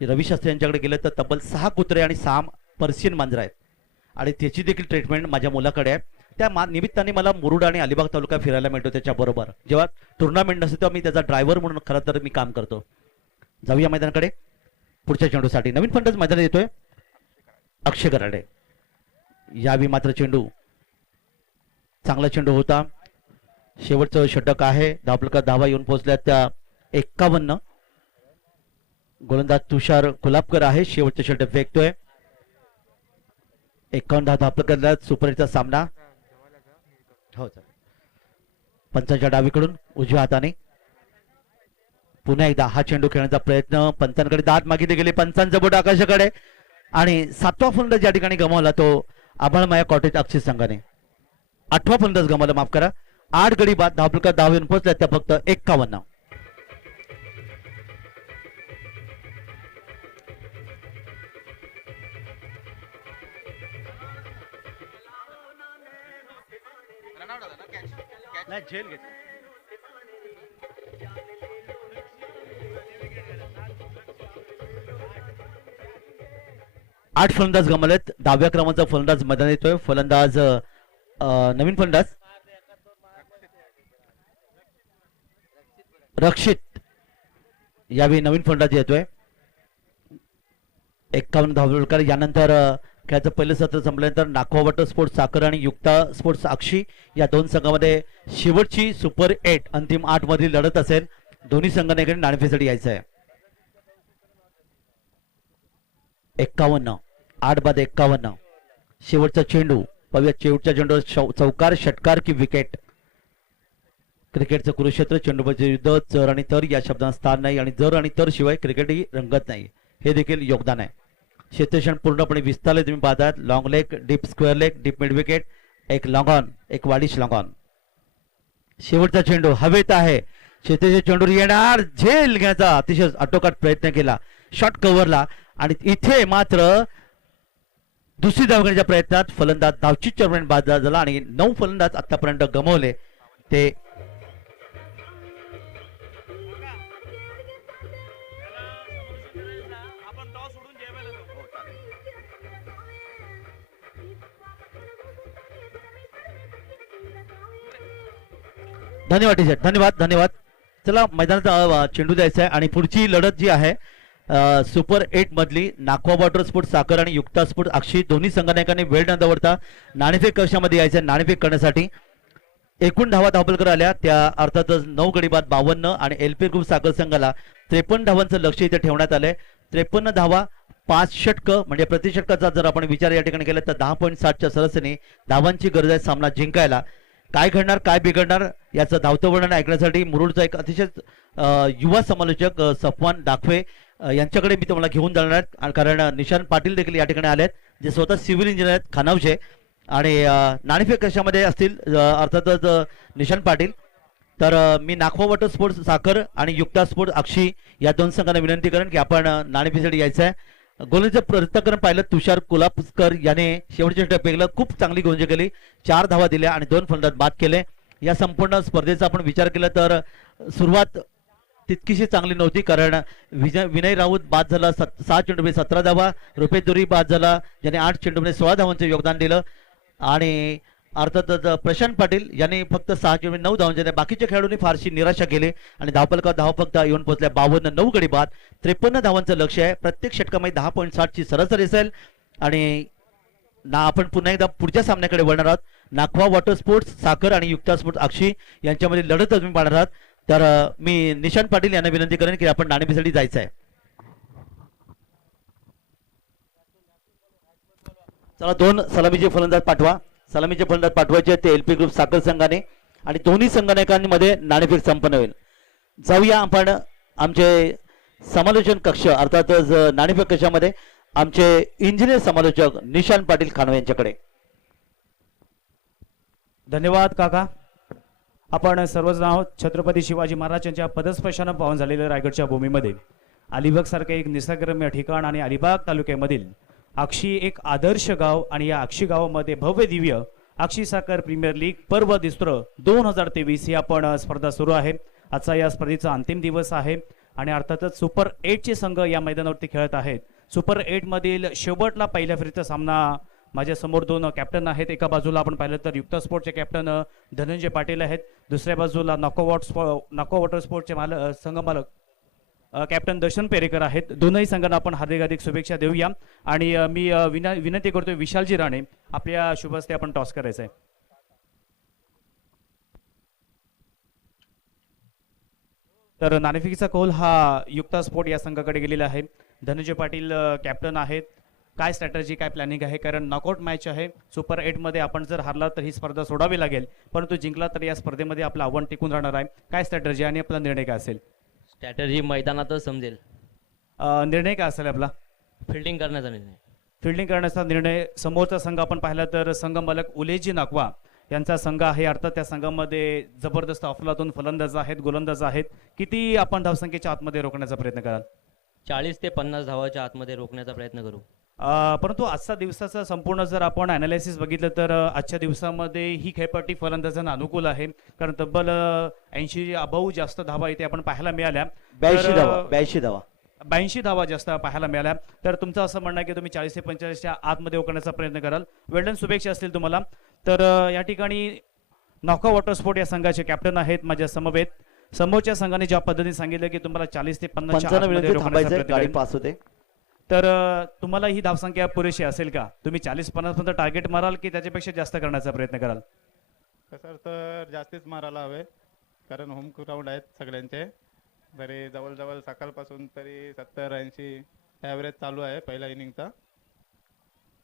रवी शास्त्री यांच्याकडे गेलं तर तब्बल 6 कुत्रे आणि 6 पर्शियन मांजर आहेत आणि त्याची देखील ट्रीटमेंट माझ्या मुलाकडे आहे. त्या निमित्ताने मला मुरुड आणि अलिबाग तालुका फिरायला मिळतो. त्याच्याबरोबर जेव्हा टुर्नामेंट असते तेव्हा मी त्याचा ड्रायव्हर म्हणून खरं तर मी काम करतो. जाऊया मैदानाकडे पुढच्या चेंडूसाठी. नवीन फलंदाज मैदानात येतोय अक्षय कराडे. यावी मात्र चेंडू चांगला चेंडू होता. शेवटचं षटक आहे. धावपलकर धावा येऊन पोहोचल्या त्या 51. गोलंदाज तुषार कुलाबकर आहे. शेवटचं षटक फेकतोय. 51 धावपलकर. सुपरचा सामना हो सर. पंचाच्या डावीकडून उजव्या हाताने पुन्हा एकदा हा चेंडू खेळण्याचा प्रयत्न पंचांकडे दाद मागितले गेले, पंचांचं बोट आकाशाकडे आणि 7वा फलंदाज या ठिकाणी गमावला तो आभाळमाया कॉटेज अक्षी संघाने. 8वा फलंदाज गमावला, माफ करा. 8 गडी बाद, धावफलकात धाव येऊन पोहोचल्या त्या फक्त 51. झेल 8 फलंदाज गमावलेत. 10व्या क्रमांकाचा फलंदाज मैदान येतोय. फलंदाज नवीन फलंदाज रक्षित यावेळी नवीन फलंदाज येतोय. 51 धावफलक. यानंतर खेळाचं पहिलं सत्र संपल्यानंतर नाखवा वॉटर स्पोर्ट्स साखर आणि युक्ता स्पोर्ट्स अक्षी या दोन संघामध्ये शेवटची सुपर 8 अंतिम 8 मधील लढत असेल. दोन्ही संघांना इकडे नाणेफेसाठी यायचं आहे. 51 8 बाद 51. शेवटचा चेंडू पाहूया. शेवटच्या चेंडूवर चौकार, षटकार की विकेट. क्रिकेटचं कुरुक्षेत्र, चेंडूबाजी युद्ध, जर आणि तर या शब्दांना स्थान नाही आणि जर आणि तर शिवाय क्रिकेटही रंगत नाही, हे देखील योगदान आहे. क्षेत्रक्षण पूर्णपणे विस्तारले तुम्ही पाहतात. Long leg, deep square leg, deep mid wicket, एक लॉंग ऑन, एक वाडिश लॉंग ऑन. शेवटचा चेंडू हवेत आहे. क्षेत्राच्या चेंडूवर येणार, झेल घेण्याचा अतिशय आटोकाट प्रयत्न केला, शॉट कव्हरला आणि इथे मात्र दुसरी धाव घेण्याच्या प्रयत्नात फलंदाज धावचीत चरपर्यंत बाद झाला आणि 9 फलंदाज आतापर्यंत गमावले. ते धन्यवाद टीचर, धन्यवाद धन्यवाद. चला मैदानाचा चेंडू द्यायचा आहे आणि पुढची लढत जी आहे सुपर 8 मधली नाखवा वॉटर स्पोर्ट्स साखर आणि युक्ता स्पोर्ट्स अक्षी दोन्ही संघटनांनी वेळ न दवडता नाणेफेक कक्षामध्ये यायचं आहे. नाणेफेक करण्यासाठी एकूण धावा धावपलकर आल्या त्या अर्थातच 9 गडी बाद 52 आणि एलपी ग्रुप साखर संघाला 53 धावांचं लक्ष इथे ठेवण्यात आलंय. 53 धावा 5 षटकं म्हणजे प्रतिषटकाचा जर आपण विचार या ठिकाणी केला तर 10.7च्या सरासरीने धावांची गरज आहे सामना जिंकायला. काय घडणार काय बिघडणार याचं धावतं वर्णन ऐकण्यासाठी मुरुडचा एक अतिशय युवा समालोचक सफवान दाखवे यांच्याकडे मी तुम्हाला घेऊन जाणार आहे. कारण निशांत पाटील देखील या ठिकाणी आले आहेत, जे स्वतः सिव्हिल इंजिनियर आहेत खानावचे आणि नाणेफेक कशामध्ये असतील अर्थातच निशांत पाटील. तर मी नाखवा वॉटर स्पोर्ट्स साखर आणि युक्ता स्पोर्ट्स अक्षी या दोन संघांना विनंती करेन की आपण नाणेफेकीसाठी यायचं आहे. गोलंदाजीचं प्रयत्न पाहिलं तुषार कोल्हापूरकर याने शेवटच्या टप्प्याला खूप चांगली गोलंदाजी केली, 4 धावा दिल्या आणि 2 फलंदाज बाद केले. या संपूर्ण स्पर्धेचा आपण विचार केला तर सुरुवात तितकीशी चांगली नव्हती, कारण विनय राऊत बाद झाला 6 चेंडूमध्ये 17 धावा, रुपेश दुरी बाद झाला ज्याने 8 चेंडूमध्ये 16 धावांचं योगदान दिलं आणि अर्थातच प्रशांत पाटील यांनी फक्त 6 चेंडूमध्ये 9 धावांचे. बाकीच्या खेळाडूंनी फारशी निराशा केली आणि धावफलकात धावा फक्त येऊन पोहोचल्या 52. 9 गडी बाद 53 धावांचं लक्ष आहे. प्रत्येक षटकामध्ये 10.7ची सरासरी असेल आणि आपण पुन्हा एकदा पुढच्या सामन्याकडे वळणार आहोत. नाखवा वॉटर स्पोर्ट्स साखर आणि युक्ता स्पोर्ट्स अक्षी यांच्यामध्ये लढत तुम्ही पाहणार आहात. तर मी निशांत पाटील यांना विनंती करेन की आपण नाणेफेकीसाठी जायचं आहे. चला 2 सलामीचे फलंदाज पाठवा. सलामीचे फलंदाज पाठवायचे ते एलपी ग्रुप साखर संघाने आणि दोन्ही संघटनांमध्ये नाणेफेक संपन्न होईल. जाऊया आपण आमचे समालोचन कक्ष अर्थातच नाणेफेक कक्षामध्ये आमचे इंजिनियर समालोचक निशांत पाटील खानवे यांच्याकडे. धन्यवाद काका. आपण सर्वजण आहोत छत्रपती शिवाजी महाराजांच्या पदस्पर्शानं पावन झालेल्या रायगडच्या भूमीमध्ये अलिबाग सारखे एक निसर्गरम्य ठिकाण आणि अलिबाग तालुक्यामधील अक्षी एक आदर्श गाव आणि या अक्षी गावामध्ये भव्य दिव्य अक्षी साखर प्रीमियर लीग पर्व दिसत्र 2023 ही आपण स्पर्धा सुरू आहे. आजचा या स्पर्धेचा अंतिम दिवस आहे आणि अर्थातच सुपर 8 चे संघ या मैदानावरती खेळत आहेत. सुपर 8 मधील शेवटला पहिल्या फेरीचा सामना माझ्या समोर 2 कॅप्टन आहेत. एका बाजूला आपण पाहिलं तर युक्ता स्पोर्टचे कॅप्टन धनंजय पाटील आहेत, दुसऱ्या बाजूला नाखवा वॉटर स्पोर्टचे संघ मालक कॅप्टन दर्शन पेरेकर आहेत. दोनही संघांना आपण हार्दिक शुभेच्छा देऊया आणि मी विनंती करतोय विशालजी राणे आपल्या शुभ हस्ते आपण टॉस करायचं आहे. तर नाणेफेकीचा कौल हा युक्ता स्पोर्ट या संघाकडे गेलेला आहे. धनंजय पाटील कॅप्टन आहेत. काय स्ट्रॅटर्जी काय प्लॅनिंग आहे, कारण नॉकआउट मॅच आहे. सुपर 8 मध्ये आपण जर हारला तर ही स्पर्धा सोडावी लागेल, परंतु जिंकला तर या स्पर्धेमध्ये आपलं आव्हान टिकून राहणार आहे. काय स्ट्रॅटर्जी आणि आपला निर्णय काय असेल? स्ट्रॅटर्जी मैदानातच समजेल. निर्णय काय असेल आपला? फिल्डिंग करण्याचा निर्णय. फिल्डिंग करण्याचा निर्णय. समोरचा संघ आपण पाहिला तर संघ मालक उलेजी नाकवा यांचा संघ आहे. अर्थात त्या संघामध्ये जबरदस्त अफलातून फलंदाज आहेत, गोलंदाज आहेत. किती आपण धावसंख्येच्या आतमध्ये रोखण्याचा प्रयत्न कराल? 40 ते 50 धावाच्या आतमध्ये रोखण्याचा प्रयत्न करू. परंतु आजचा दिवसाचा संपूर्ण जर आपण अनालिसिस बघितलं तर आजच्या दिवसामध्ये ही खेळपट्टी फलंदाजांना अनुकूल आहे. कारण तब्बल 80 अभाऊ जास्त धावा इथे आपण पाहायला मिळाल्या. 82 धावा, तर 82 धावा. 82 धावा जास्त पाहायला मिळाल्या. तर तुमचं असं म्हणणं आहे की तुम्ही 40 ते 45च्या आतमध्ये ओकण्याचा प्रयत्न कराल. वेल्डन, शुभेच्छा असतील तुम्हाला. तर या ठिकाणी नॉका वॉटर स्पोर्ट या संघाचे कॅप्टन आहेत माझ्या समवेत. समोरच्या संघाने ज्या पद्धतीने सांगितलं की तुम्हाला 40 ते 50च्या 55 आतमध्ये मिनिटे रोखण्याचा थांबायचं, प्रयत्न गाडी करेल. पास होते. तर तुम्हाला ही धावसंख्या पुरेशी असेल का? तुम्ही 40-50 पर्यंत टार्गेट माराल की त्याच्यापेक्षा जास्त करण्याचा प्रयत्न कराल? सर तर जास्तीच मारायला हवे, कारण होम ग्राउंड आहेत सगळ्यांचे. तरी जवळजवळ सकाळपासून तरी 70-80 ॲव्हरेज चालू आहे पहिल्या इनिंगचा.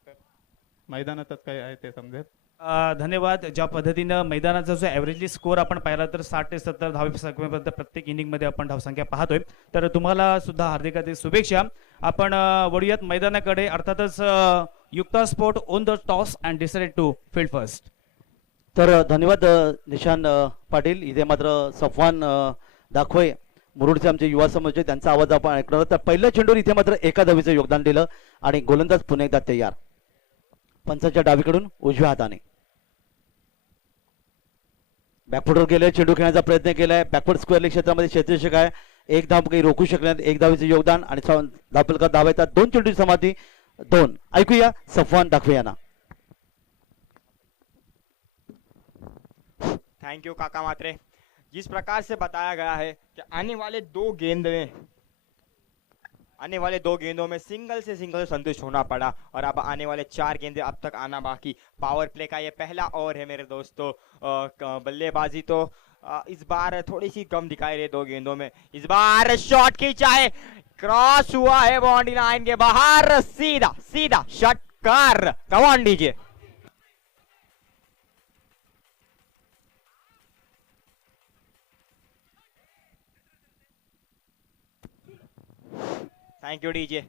तर मैदानातच काय आहे ते समजेल. धन्यवाद. ज्या पद्धतीनं मैदानाचा जो ॲव्हरेजली स्कोर आपण पाहिला तर 60 ते 70 धावेपर्यंत प्रत्येक इनिंगमध्ये आपण धावसंख्या पाहतोय. तर तुम्हाला सुद्धा हार्दिक हार्दिक शुभेच्छा. आपण वळूयात मैदानाकडे. अर्थातच Yukta sport won the toss and decided to field first. तर धन्यवाद निशान पाटील. इथे मात्र सफवान दाखवे मुरुडचे आमचे युवा समाज त्यांचा आवाज आपण ऐकणार. तर पहिल्या चेंडूवर इथे मात्र एका धावेचं योगदान दिलं आणि गोलंदाज पुन्हा एकदा तयार. पंचाच्या डावीकडून उजव्या हाताने बॅकफुटवर गेले, चेंडू खेळण्याचा प्रयत्न केलाय. बॅकफुट स्क्वेअर लेग क्षेत्रामध्ये क्षेत्ररक्षक आहे. एक धाव काही रोखू शकले नाहीत. एक धावेचे योगदान आणि धावफलकात धावा येतात. 2 चेंडूची समाधी 2. ऐकूया सफवान दाखवे यांना. थैंक यू काका मात्रे. जिस प्रकार से बताया गया है कि आने वाले दो गेंदों में सिंगल से संतुष्ट होना पड़ा और अब आने वाले 4 गेंदे अब तक आना बाकी. पावर प्ले का ये पहला ओवर है मेरे दोस्तों. बल्लेबाजी तो इस बार थोड़ी सी कम दिखाई रही 2 गेंदों में. इस बार शॉट खींचा है, क्रॉस हुआ है बाउंड्री लाइन के बाहर. सीधा सीधा षटकार. कमान दीजिए. Thank you DJ.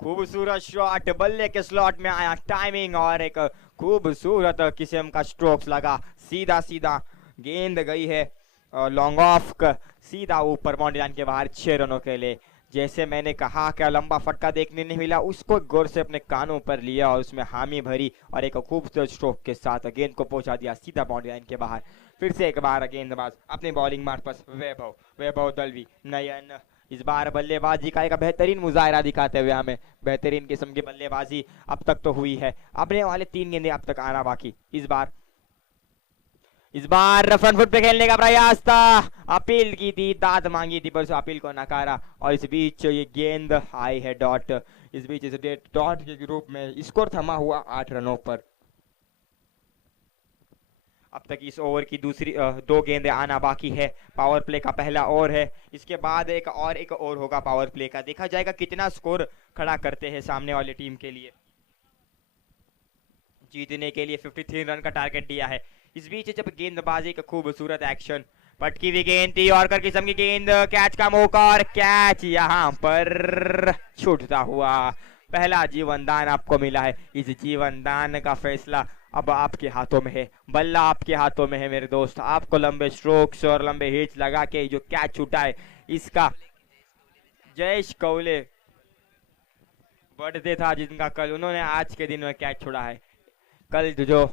खूबसूरत शॉट बल्ले के स्लॉट में आया. टाइमिंग और एक खूबसूरत किस्म का स्ट्रोक्स लगा. सीधा सीधा गेंद गई है लॉन्ग ऑफ सीधा ऊपर बाउंड्री लाइन के बाहर 6 रनों के लिए. जैसे मैंने कहा कि लंबा फटका देखने नहीं मिला, उसको गौर से अपने कानों पर लिया और उसमें हामी भरी और एक खूबसूरत स्ट्रोक के साथ गेंद को पहुंचा दिया सीधा बाउंड्री लाइन के बाहर. फिर से एक बार गेंदबाज अपनी बॉलिंग मार्फत वैभव दलवी नयन. इस बार बल्लेबाजी का एक बेहतरीन मुजाहरा दिखाते हुए हमें बेहतरीन किस्म की बल्लेबाजी अब तक तो हुई है. अपने वाले 3 गेंदे अब तक आना बाकी. इस बार फ्रंट फुट पे खेलने का प्रयास था. अपील की थी, दाद मांगी थी, पर उस अपील को नकारा. और इस बीच ये गेंद आई है डॉट. इस बीच इस डॉट के रूप में स्कोर थमा हुआ 8 रनों पर. अब तक इस ओवर की दूसरी 2 गेंदें आना बाकी है. पावर प्ले का पहला ओवर है. इसके बाद एक ओवर होगा पावर प्ले का. देखा जाएगा कितना स्कोर खड़ा करते हैं सामने वाली टीम के लिए. जीतने के लिए 53 रन का टारगेट दिया है. इस बीच जब गेंदबाजी का खूबसूरत एक्शन, पटकी हुई गेंद थी और कर किस्म की गेंद, कैच का मौका और कैच यहाँ पर छूटता हुआ. पहला जीवन दान आपको मिला है. इस जीवन दान का फैसला अब आपके हाथों में है. बल्ला आपके हाथों में है मेरे दोस्त. आपको लंबे स्ट्रोक्स और लंबे हिट्स लगा के जो कैच छूटा है इसका जयेश कौले बर्थडे था जिनका कल, उन्होंने आज के दिन में कैच छोड़ा है. कल जो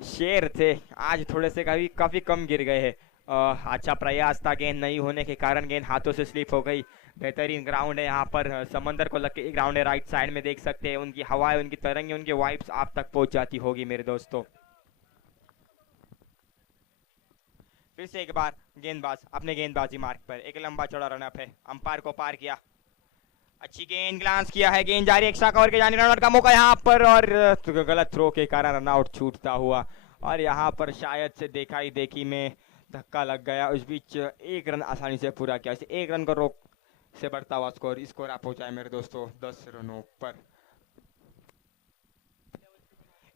शेर थे आज थोड़े से काफी कम गिर गए हैं. अच्छा प्रयास था, गेंद नहीं होने के कारण गेंद हाथों से स्लिप हो गई. बेहतरीन ग्राउंड है यहाँ पर, समंदर को लग के ग्राउंड है. राइट साइड में देख सकते हैं उनकी हवाएं, उनकी तरंगे, उनके वाइब्स आप तक पहुंच जाती होगी मेरे दोस्तों. फिर से एक बार गेंदबाज अपने गेंदबाजी मार्ग पर. एक लंबा चौड़ा रनअप है, अंपायर को पार किया. अच्छी गेंद, ग्लांस किया है, गेंद जारी एक्स्ट्रा कवर के जाने रनआउट का मौका यहाँ पर और गलत थ्रो के कारण रनआउट छूटता हुआ. और यहाँ पर शायद से देखी में धक्का लग गया. उस बीच 1 रन आसानी से पूरा किया. 1 रन का रोक से बढ़ता हुआ स्कोर आप पहुंचाए मेरे दोस्तों 10 रनों पर.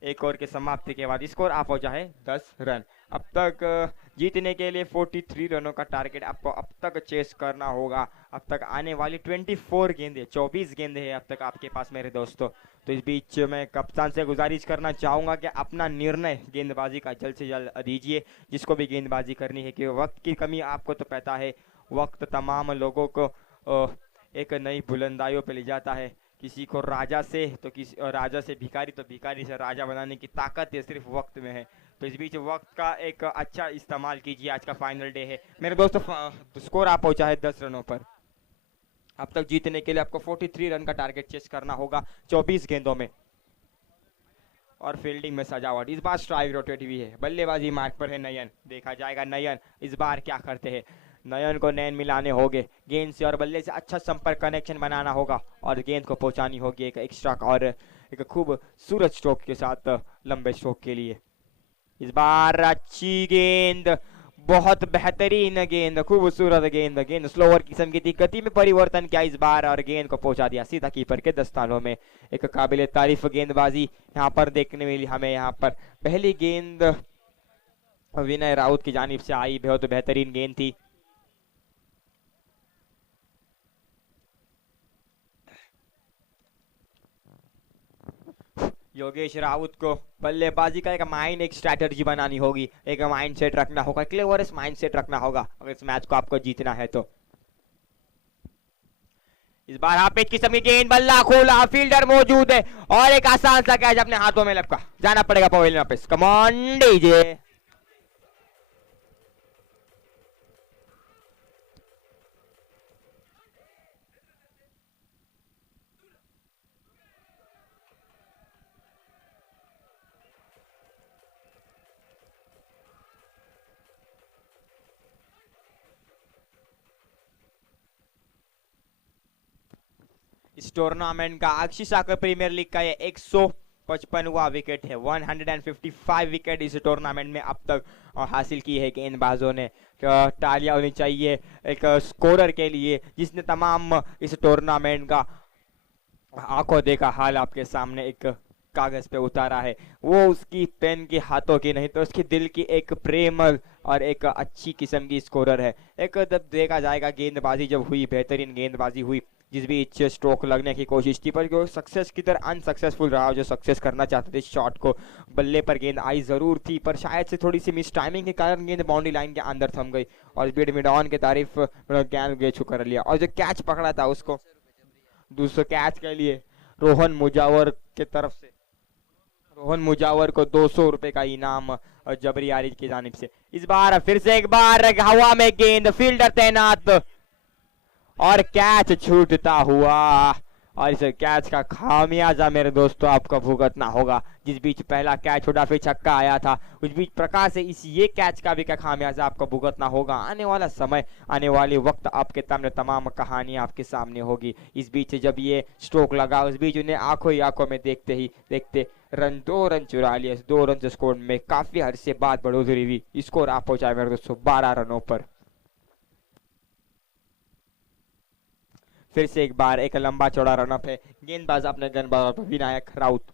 एक ओवर की समाप्ति के बाद स्कोर आप पहुंचा है 10 रन. अब तक जीतने के लिए 43 रनों का टारगेट आपको अब तक चेस करना होगा। अब तक आने वाली 24 गेंदें, 24 गेंदें हैं अब तक आपके पास मेरे दोस्तों। तो इस बीच मैं कप्तान से गुजारिश करना चाहूँगा कि अपना निर्णय गेंदबाजी का जल्द से जल्द दीजिए, जिसको भी गेंदबाजी करनी है, कि वक्त की कमी आपको तो पता है, वक्त तमाम लोगों को एक नई बुलंदाइयों पे ले जाता है। किसी को राजा से तो किसी राजा से भिखारी, तो भिखारी से राजा बनाने की ताकत है सिर्फ वक्त में है। तो इस बीच वक्त का एक अच्छा इस्तेमाल कीजिए। आज का फाइनल डे है मेरे दोस्तों। स्कोर आप पहुंचा है 10 रनों पर। अब तक जीतने के लिए आपको 43 रन का टारगेट चेस करना होगा 24 गेंदों में। और फील्डिंग में सजावट, इस बार स्ट्राइक रोटेट हुई है। बल्लेबाजी मार्ग पर है नयन, देखा जाएगा नयन इस बार क्या करते हैं। नयन को नैन मिलाने होंगे, गेंद से और बल्ले से अच्छा संपर्क कनेक्शन बनाना होगा और गेंद को पहुंचानी होगी एक एक्स्ट्रा और एक खूबसूरत स्ट्रोक के साथ लंबे स्ट्रोक के लिए। इस बार अच्छी गेंद, बहुत बेहतरीन गेंद, खूबसूरत गेंद, गेंद स्लोअर किस्म की थी, गति में परिवर्तन किया इस बार और गेंद को पहुंचा दिया सीधा कीपर के दस्तानों में। एक काबिले तारीफ गेंदबाजी यहाँ पर देखने मिली हमें। यहाँ पर पहली गेंद विनय राउत की जानिब से आई, बहुत बेहतरीन गेंद थी। योगेश राउत को बल्लेबाजी का एक माइंड, एक स्ट्रैटेजी बनानी होगी, एक माइंड सेट रखना होगा, क्लेवरस माइंड सेट रखना होगा अगर इस मैच को आपको जीतना है तो। इस बार हाफ पिच किस्म की गेंद, बल्ला खोला, फील्डर मौजूद है और एक आसान सा कैच अपने हाथों में लपका, जाना पड़ेगा पवेलियन वापस। कम ऑन डीजे। इस टूर्नामेंट का अक्षी सागर प्रीमियर लीग का ये 155वां विकेट है। 155 विकेट इस टूर्नामेंट में अब तक हासिल की है गेंदबाजों ने। तालियां होनी चाहिए एक स्कोरर के लिए जिसने तमाम इस टूर्नामेंट का आंखों देखा हाल आपके सामने एक कागज पे उतारा है। वो उसकी पेन की हाथों की नहीं तो उसकी दिल की एक प्रेम और एक अच्छी किस्म की स्कोरर है। एक जब देखा जाएगा गेंदबाजी जब हुई, बेहतरीन गेंदबाजी हुई, जिस भी इच्छे स्ट्रोक लगने की कोशिश की पर जो सक्सेस की तरह अनसक्सेसफुल रहा। जो सक्सेस करना चाहते थे शॉट को, बल्ले पर गेंद आई जरूर थी पर शायद से थोड़ी सी मिस टाइमिंग के कारण गेंद बाउंड्री लाइन के अंदर थम गई और बीड मिड ऑन की तारीफ गेंद गेछू कर लिया। और जो कैच पकड़ा था उसको दूसरे कैच के लिए रोहन मुजावर के तरफ से, रोहन मुजावर को 200 रुपए का इनाम और जबरी आरिज की जानिब से। इस बार फिर से एक बार हवा में गेंद, फील्डर तैनात और कैच छूटता हुआ और इस कैच का खामियाजा मेरे दोस्तों आपको भुगतना होगा। जिस बीच पहला कैच छोड़ा फिर छक्का आया था, उस बीच प्रकाश से इस ये कैच का भी क्या खामियाजा आपको भुगतना होगा। आने वाला समय, आने वाले वक्त आपके सामने तमाम कहानियां आपके सामने होगी। इस बीच जब ये स्ट्रोक लगा उस बीच उन्हें आंखों ही आंखों में देखते ही देखते 2 रन चुरा लिए। 2 रन से स्कोर में काफी अरसे बाद बढ़ोतरी हुई। स्कोर आप पहुंचाए मेरे दोस्तों 12 रनों पर। फिर से एक बार एक लंबा चौड़ा रनअप है। गेंदबाज अपने गेंदबाज विनायक राउत।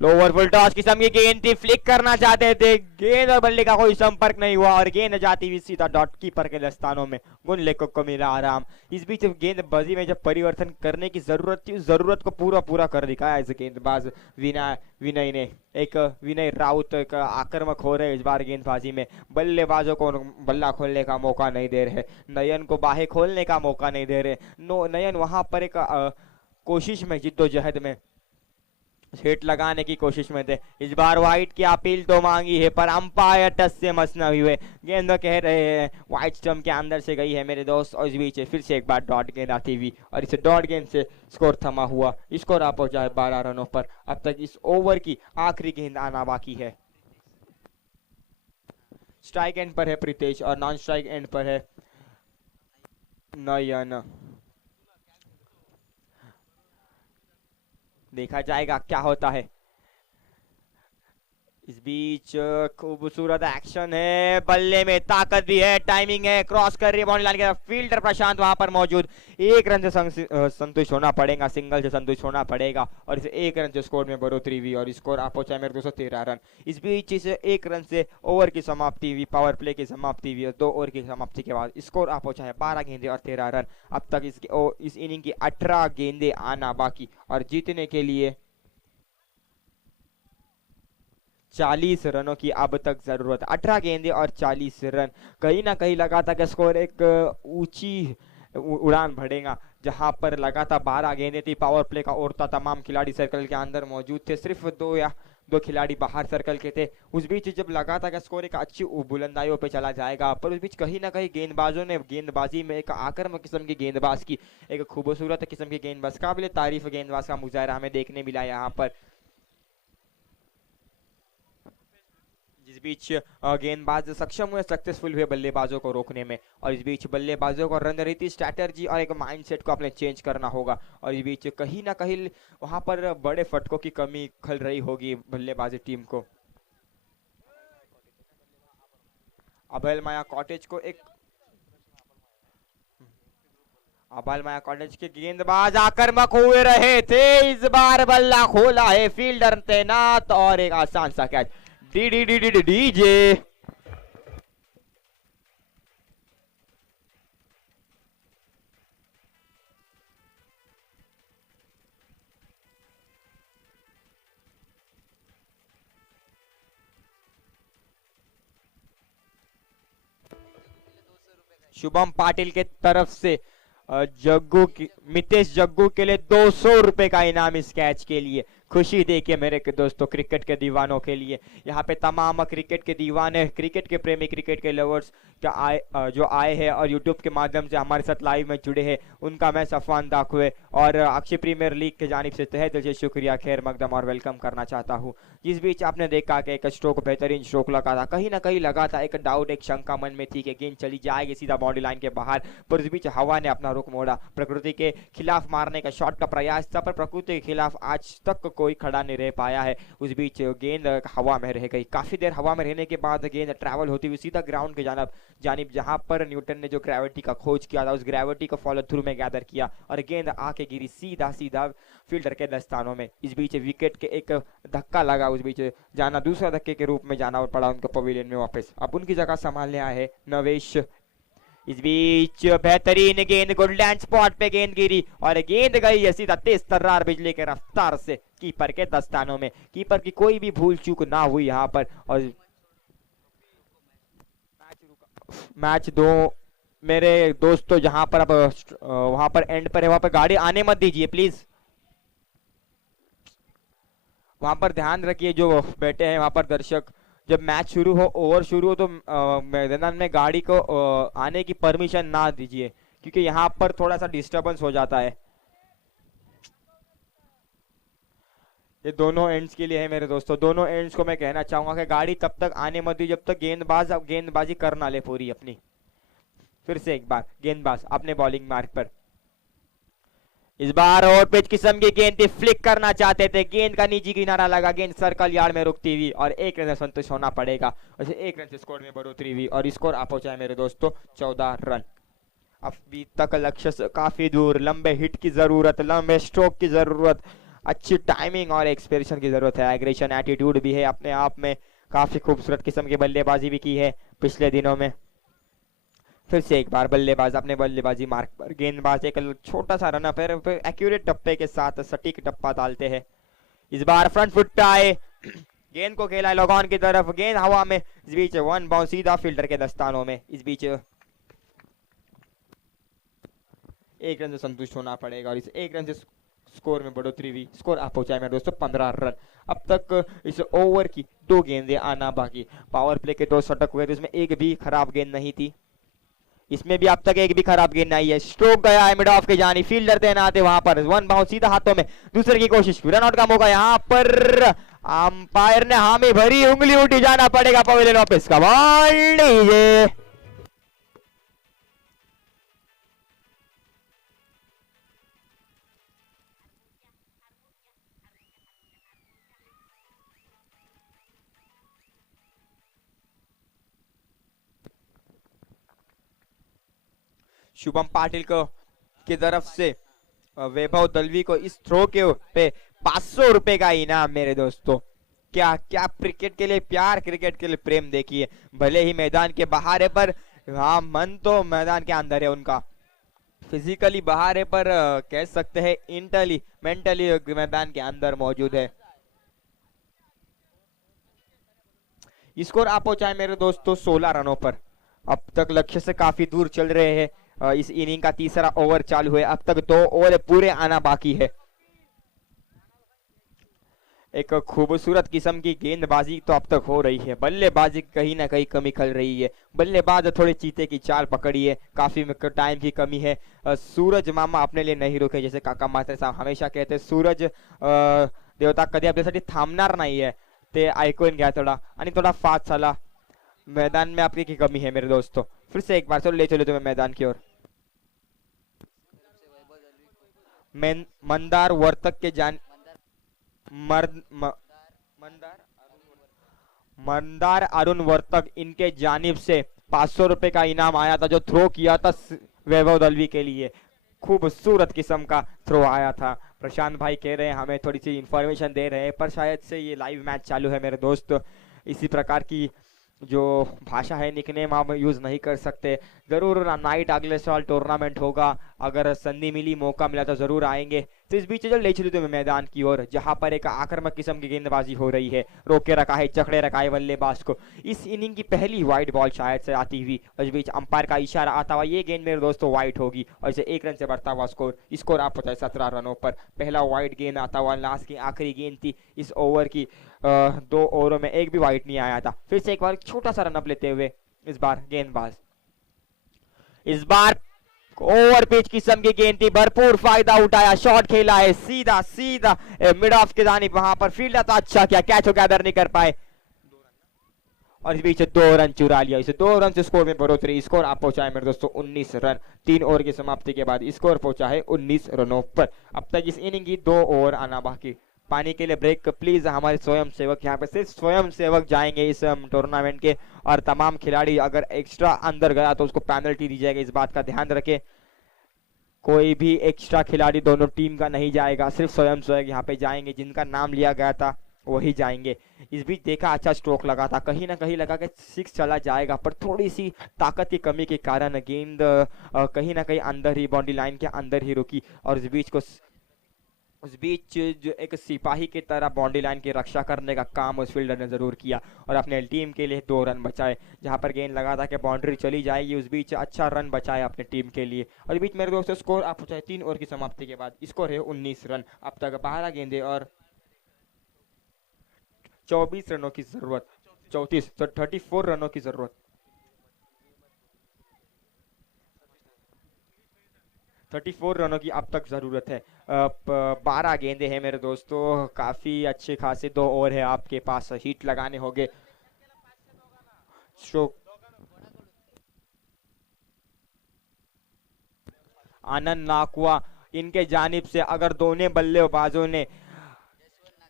लोअर फुल टॉस किस्म की गेंद थी, फ्लिक करना चाहते थे, गेंद और बल्ले का कोई संपर्क नहीं हुआ और गेंद जाती हुई सीधा डॉट कीपर के दस्तानों में। गुन लेखक को मिला आराम। इस बीच गेंदबाजी में जब परिवर्तन करने की जरूरत थी उस जरूरत को पूरा कर दिखाया इस गेंदबाज विनय ने। एक विनय राउत एक आक्रामक हो रहे इस बार गेंदबाजी में, बल्लेबाजों को बल्ला खोलने का मौका नहीं दे रहे, नयन को बाहें खोलने का मौका नहीं दे रहे। नयन वहां पर एक कोशिश में, जिद्दोजहद में, हिट लगाने की कोशिश में थे। इस बार वाइट की अपील तो मांगी है पर अंपायर टच से मस न हुए। गेंद कह रहे हैं वाइट स्टंप के अंदर से गई है मेरे दोस्त। और इस बीच फिर से एक बार डॉट गेंद आती हुई और इसे डॉट गेंद से स्कोर थमा हुआ। स्कोर आप पहुंचा है 12 रनों पर। अब तक इस ओवर की आखिरी गेंद आना बाकी है। स्ट्राइक एंड पर है प्रीतेश और नॉन स्ट्राइक एंड पर है नयन। देखा जाएगा क्या होता है। इस बीच खूबसूरत एक्शन है, बल्ले में ताकत भी है, टाइमिंग है, क्रॉस कर रही है बाउंड्री लाइन की तरफ, फील्डर प्रशांत वहां पर मौजूद। एक रन से संतुष्ट होना पड़ेगा, सिंगल से संतुष्ट होना पड़ेगा और इसे एक रन से स्कोर में बढ़ोतरी हुई और स्कोर आप पहुंचा मेरे 213 रन। इस बीच इसे एक रन से ओवर की समाप्ति हुई, पावर प्ले की समाप्ति हुई और 2 ओवर की समाप्ति के बाद स्कोर आप पहुंचा है 12 गेंदे और 13 रन। अब तक इस इनिंग की 18 गेंदे आना बाकी और जीतने के लिए 40 रनों की अब तक जरूरत। 18 गेंदे और 40 रन, कहीं ना कहीं लगा था कि स्कोर एक ऊंची उड़ान भरेगा, जहां पर लगातार 12 गेंदें थी, पावर प्ले का और तमाम खिलाड़ी सर्कल के अंदर मौजूद थे, सिर्फ दो खिलाड़ी बाहर सर्कल के थे। उस बीच जब लगा था कि स्कोर एक अच्छी बुलंदाइयों पे चला जाएगा, पर उस बीच कहीं ना कहीं गेंदबाजों ने गेंदबाजी में एक आक्रामक किस्म की गेंदबाज की, एक खूबसूरत किस्म की गेंदबाज, काबिल तारीफ गेंदबाज का मुजाहरा हमें देखने मिला यहाँ पर। जिस बीच गेंदबाज सक्षम हुए, सक्सेसफुल हुए बल्लेबाजों को रोकने में, और इस बीच बल्लेबाजों को रणनीति, स्ट्रैटेजी और एक माइंडसेट को अपने चेंज करना होगा। और इस बीच कहीं ना कहीं वहां पर बड़े फटकों की कमी खल रही होगी बल्लेबाजी टीम को। अभय माया कॉटेज को एक अभय माया कॉटेज के गेंदबाज आक्रामक हुए रहे थे, इस बार बल्ला खोला है, फील्डर तैनात और एक आसान सा catch. D D D D D DJ. Shubham Patil के तरफ से मितेश जग्गू के लिए 200 रुपए का इनाम इस कैच के लिए। खुशी देखिए मेरे दोस्तों, क्रिकेट के दीवानों के लिए, यहाँ पे तमाम क्रिकेट के दीवाने, क्रिकेट के प्रेमी, क्रिकेट के लवर्स जो आए हैं और यूट्यूब के माध्यम से हमारे साथ लाइव में जुड़े हैं, उनका मैं सफान दाख हुए और अक्षय प्रीमियर लीग के जानिब से तहे दिल से शुक्रिया, खैर मकदम और वेलकम करना चाहता हूँ। इस बीच आपने देखा कि एक स्ट्रोक, बेहतरीन स्ट्रोक लगा था, कहीं ना कहीं लगा था, एक डाउट, एक शंका मन में थी कि गेंद चली जाएगी सीधा बाउंड्री लाइन के बाहर, पर इस बीच हवा ने अपना रुख मोड़ा। प्रकृति के खिलाफ मारने का शॉट का प्रयास था, पर प्रकृति के खिलाफ आज तक कोई खड़ा नहीं रह पाया है। उस बीच गेंद हवा में रह गई, काफी देर हवा में रहने के बाद गेंद ट्रैवल होती हुई सीधा ग्राउंड के जानिब जहां पर न्यूटन ने जो ग्रेविटी का खोज किया था, उस ग्रेविटी को फॉलो थ्रू में गैदर किया और गेंद आके गिरी सीधा फील्डर के दस्तानों में। इस बीच विकेट के एक धक्का लगा, उस बीच जाना, दूसरा धक्के के रूप में जाना पड़ा उनको पवेलियन में वापस। अब उनकी जगह संभालने आए हैं नवेश। इस बीच बेहतरीन गेंद, गोल्डन स्पॉट पे गेंद गिरी और गेंद गई है सीधा तेज तर्रार बिजली के रफ्तार से कीपर के दस्तानों में। कीपर की कोई भी भूल चूक ना हुई यहाँ पर और मैच दो मेरे दोस्तों, जहां पर अब वहां पर एंड पर है, वहां पर गाड़ी आने मत दीजिए प्लीज, वहां पर ध्यान रखिए जो बैठे हैं वहां पर दर्शक। जब मैच शुरू हो, ओवर शुरू हो तो मैदान में गाड़ी को आने की परमिशन ना दीजिए, क्योंकि यहाँ पर थोड़ा सा डिस्टरबेंस हो जाता है। ये दोनों एंड्स के लिए है मेरे दोस्तों, दोनों एंड्स को मैं कहना चाहूंगा कि गाड़ी तब तक आने मत दीजिए जब तक गेंदबाजी करना ले पूरी अपनी। फिर से एक बार गेंदबाज अपने बॉलिंग मार्ग पर, इस बार और पिच किस्म की गेंद थी, फ्लिक करना चाहते थे, गेंद का निजी किनारा लगा, गेंद सर्कल यार्ड में रुकती हुई और एक रन से संतुष्ट होना पड़ेगा। वैसे एक रन से स्कोर में बढ़ोतरी हुई और स्कोर आप पहुंचाए मेरे दोस्तों 14 रन। अभी तक लक्ष्य से काफी दूर, लंबे हिट की जरूरत, लंबे स्ट्रोक की जरूरत, अच्छी टाइमिंग और एक्सप्रेशन की जरूरत है, एग्रेशन, एटीट्यूड भी है अपने आप में, काफी खूबसूरत किस्म की बल्लेबाजी भी की है पिछले दिनों में। फिर से एक बार बल्लेबाज अपने बल्लेबाजी मार्क पर, गेंदबाज एक छोटा सा रन अप है, एक्यूरेट टप्पे के साथ सटीक टप्पा डालते हैं। इस बार फ्रंट फुट आए, गेंद को खेला लॉन की तरफ, गेंद हवा में, इस बीच वन बाउंस सीधा फील्डर के दस्तानों में। इस बीच एक रन से संतुष्ट होना पड़ेगा और इस एक रन से स्कोर में बढ़ोतरी हुई, स्कोर आप पहुंचाए मेरे दोस्तों 15 रन। अब तक इस ओवर की 2 गेंदें आना बाकी, पावर प्ले के 2 शतक हुए थे, उसमें एक भी खराब गेंद नहीं थी, इसमें भी अब तक एक भी खराब गेंद नहीं है। स्ट्रोक गया है मिड ऑफ के जानी, फील्डर तैनात है वहां पर, वन बाउंस सीधा हाथों में, दूसरे की कोशिश, रन आउट का मौका यहाँ पर, अंपायर ने हामी भरी, उंगली उठी, जाना पड़ेगा पवेलियन वापस का बॉल। शुभम पाटिल को की तरफ से वैभव दलवी को इस थ्रो के पे 500 रुपए का इनाम मेरे दोस्तों। क्या क्या क्रिकेट के लिए प्यार, क्रिकेट के लिए प्रेम देखिए। भले ही मैदान के बाहर है पर हाँ मन तो मैदान के अंदर है उनका। फिजिकली बाहर है पर कह सकते हैं इंटली मेंटली मैदान के अंदर मौजूद है। स्कोर आप पहुंचाए मेरे दोस्तों 16 रनों पर। अब तक लक्ष्य से काफी दूर चल रहे हैं। इस इनिंग का तीसरा ओवर चालू है, अब तक 2 ओवर पूरे आना बाकी है। एक खूबसूरत किस्म की गेंदबाजी तो अब तक हो रही है, बल्लेबाजी कहीं ना कहीं कमी खल रही है। बल्लेबाज थोड़े चीते की चाल पकड़ी है, काफी टाइम की कमी है। सूरज मामा अपने लिए नहीं रुके, जैसे काका मात्रे साहब हमेशा कहते हैं, सूरज देवता कधी आपल्यासाठी थांबणार नाहीये। ते ऐकून घ्या थोड़ा आणि थोड़ा फास्ट चला, मैदान में आपकी की कमी है मेरे दोस्तों। फिर से एक बार चलो ले चलो तुम्हें मैदान की ओर। मंदार वर्तक के जान मंदार अरुण वर्तक इनके जानिब से 500 रुपए का इनाम आया था, जो थ्रो किया था वैभव दलवी के लिए। खूबसूरत किस्म का थ्रो आया था। प्रशांत भाई कह रहे हैं हमें थोड़ी सी इंफॉर्मेशन दे रहे हैं, पर शायद से ये लाइव मैच चालू है मेरे दोस्त, इसी प्रकार की जो भाषा है निकनेम आप यूज नहीं कर सकते। जरूर नाइट अगले साल टूर्नामेंट होगा, अगर संधि मिली मौका मिला तो जरूर आएंगे। तो इस बीच चलो ले चलो तुम्हें मैदान की ओर, जहां पर एक आक्रामक किस्म की गेंदबाजी हो रही है। रोके रखा है, जकड़े रखा है बल्लेबाज को। इस इनिंग की पहली वाइड बॉल शायद से आती हुई, इस बीच अंपायर का इशारा आता हुआ ये गेंद मेरे दोस्तों वाइड होगी, और इसे 1 रन से बढ़ता हुआ स्कोर आप पहुंचाए 17 रनों पर। पहला वाइड गेंद आता हुआ, लास्ट की आखिरी गेंद थी इस ओवर की। 2 ओवरों में एक भी वाइड नहीं आया था। फिर से एक बार छोटा सा रनअप लेते हुए इस बार गेंदबाज, इस बार ओवर पिच किस्म की गेंद थी, भरपूर फायदा उठाया, शॉट खेला है सीधा सीधा मिड ऑफ के जानिब। वहां पर फील्डर तो अच्छा किया, कैच गैदर नहीं कर पाए, और इस बीच 2 रन चुरा लिया। इसे 2 रन से स्कोर में बढ़ोतरी। स्कोर आप पहुंचाए मेरे दोस्तों 19 रन। 3 ओवर की समाप्ति के बाद स्कोर पहुंचा है 19 रनों पर। अब तक इस इनिंग की 2 ओवर आना बाकी। पानी के लिए ब्रेक प्लीज। हमारे स्वयं सेवक यहाँ पे सिर्फ स्वयं सेवक जाएंगे इस टूर्नामेंट के, और तमाम खिलाड़ी अगर एक्स्ट्रा अंदर गया तो उसको पेनल्टी दी जाएगी, इस बात का ध्यान रखें। कोई भी एक्स्ट्रा खिलाड़ी दोनों टीम का नहीं जाएगा, सिर्फ स्वयं सेवक यहाँ पे जाएंगे, जिनका नाम लिया गया था वही जाएंगे। इस बीच देखा अच्छा स्ट्रोक लगा था, कहीं ना कहीं लगा कि 6 चला जाएगा, पर थोड़ी सी ताकत की कमी के कारण गेंद कहीं ना कहीं अंदर ही बाउंड्री लाइन के अंदर ही रुकी, और उस बीच जो एक सिपाही की तरह बाउंड्री लाइन की रक्षा करने का काम उस फील्डर ने जरूर किया, और अपने टीम के लिए 2 रन बचाए। जहां पर गेंद लगा था कि बाउंड्री चली जाएगी, उस बीच अच्छा रन बचाया अपने टीम के लिए। और इस बीच मेरे दोस्तों स्कोर आप पहुंचाए 3 ओवर की समाप्ति के बाद। स्कोर है 19 रन। अब तक 12 गेंदे और 24 रनों की जरूरत, 34 तो 34 रनों की जरूरत। 34 रनों की अब तक जरूरत है। 12 गेंदे हैं मेरे दोस्तों, काफी अच्छे खासे 2 ओवर है आपके पास, हिट लगाने होंगे। आनंद नाकुआ इनके जानिब से, अगर दोनों बल्लेबाजों ने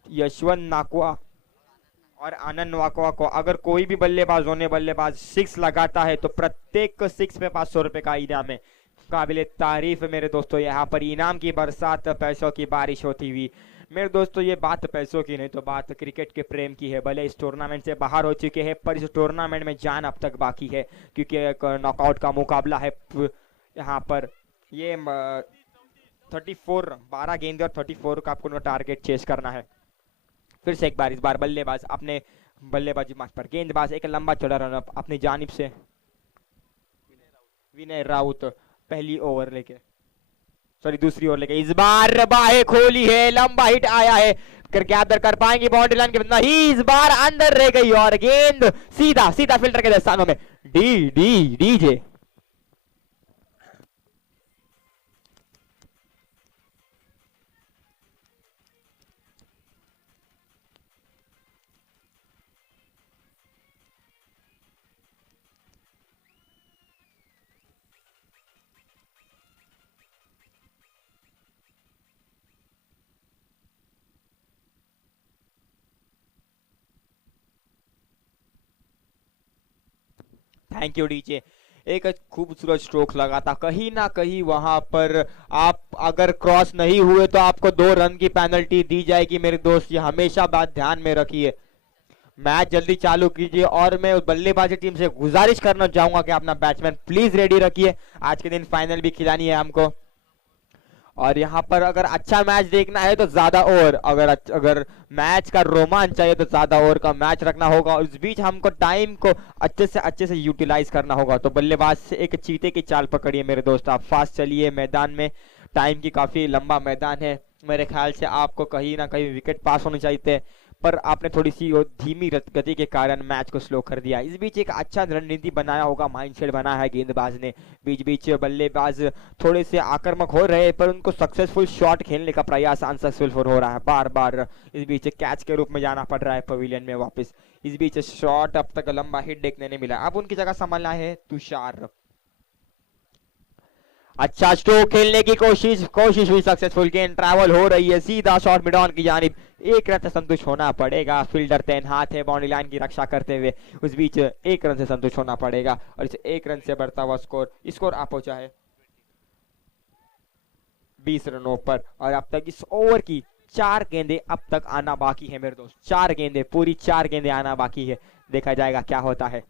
यशवंत नाकुआ और आनंद नाकुआ को, अगर कोई भी बल्लेबाज 6 लगाता है तो प्रत्येक 6 पे 500 रुपए का इनाम है। काबिले तारीफ मेरे दोस्तों, यहाँ पर इनाम की बरसात, पैसों की बारिश होती हुई। मेरे दोस्तों ये बात पैसों की नहीं तो बात क्रिकेट के प्रेम की है। भले इस टूर्नामेंट से बाहर हो चुके हैं, पर इस टूर्नामेंट में जान अब तक बाकी है, क्योंकि एक नॉकआउट का मुकाबला है यहाँ पर। ये 34 12 गेंद और 34 का आपको टारगेट चेस करना है। फिर से एक बार, इस बार बल्लेबाज अपने बल्लेबाजी मार्ग पर, गेंदबाज एक लंबा चौड़ा रनअप अपनी जानिब से। विनय राउत पहली ओवर लेके, दूसरी ओवर लेके, इस बार बाहें खोली है, लंबा हिट आया है, गैदर कर पाएंगे बाउंड्री लाइन के नहीं, इस बार अंदर रह गई और गेंद सीधा सीधा फिल्टर के दस्तानों में। DJ thank you DJ. एक खूबसूरत स्ट्रोक लगा था, कहीं ना कहीं वहां पर आप अगर क्रॉस नहीं हुए तो आपको 2 रन की पेनल्टी दी जाएगी मेरे दोस्त, ये हमेशा बात ध्यान में रखिए। मैच जल्दी चालू कीजिए और मैं बल्लेबाजी टीम से गुजारिश करना चाहूंगा कि अपना बैट्समैन प्लीज रेडी रखिए, आज के दिन फाइनल भी खिलानी है हमको। और यहाँ पर अगर अच्छा मैच देखना है तो ज्यादा ओवर, अगर मैच का रोमांच चाहिए तो ज्यादा ओवर का मैच रखना होगा, और इस बीच हमको टाइम को अच्छे से यूटिलाइज करना होगा। तो बल्लेबाज से एक चीते की चाल पकड़िए मेरे दोस्त, आप फास्ट चलिए मैदान में, टाइम की काफी लंबा मैदान है, मेरे ख्याल से आपको कहीं ना कहीं विकेट पास होने चाहिए थे, पर आपने थोड़ी सी धीमी गति के कारण मैच को स्लो कर दिया। इस बीच एक अच्छा रणनीति बनाया होगा, माइंडसेट बनाया है गेंदबाज ने, बीच बीच बल्लेबाज थोड़े से आक्रामक हो रहे हैं पर उनको सक्सेसफुल शॉट खेलने का प्रयास अनसक्सेसफुल हो रहा है, बार बार इस बीच कैच के रूप में जाना पड़ रहा है पवेलियन में वापस। इस बीच शॉट अब तक लंबा हिट देखने नहीं मिला, अब उनकी जगह संभालना है तुषार। अच्छा स्ट्रोक खेलने की कोशिश हुई, सक्सेसफुल, गेंद ट्रैवल हो रही है सीधा शॉट मिड ऑन की जानिब, एक रन से संतुष्ट होना पड़ेगा, फील्डर तैनात है बाउंड्री लाइन की रक्षा करते हुए, उस बीच एक रन से संतुष्ट होना पड़ेगा और इसे एक रन से बढ़ता हुआ स्कोर आ पहुंचा है 20 रनों पर। और अब तक इस ओवर की 4 गेंदें अब तक आना बाकी है मेरे दोस्त, 4 गेंदें, पूरी 4 गेंदें आना बाकी है, देखा जाएगा क्या होता है।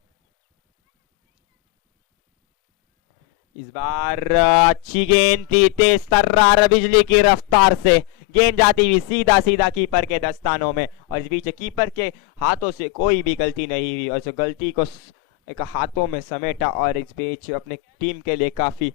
इस बार अच्छी गेंद थी, तेज तर्रार बिजली की रफ्तार से गेंद जाती हुई सीधा कीपर के दस्तानों में, और इस बीच कीपर के हाथों से कोई भी गलती नहीं हुई और इस गलती को एक हाथों में समेटा और इस बीच अपने टीम के लिए काफी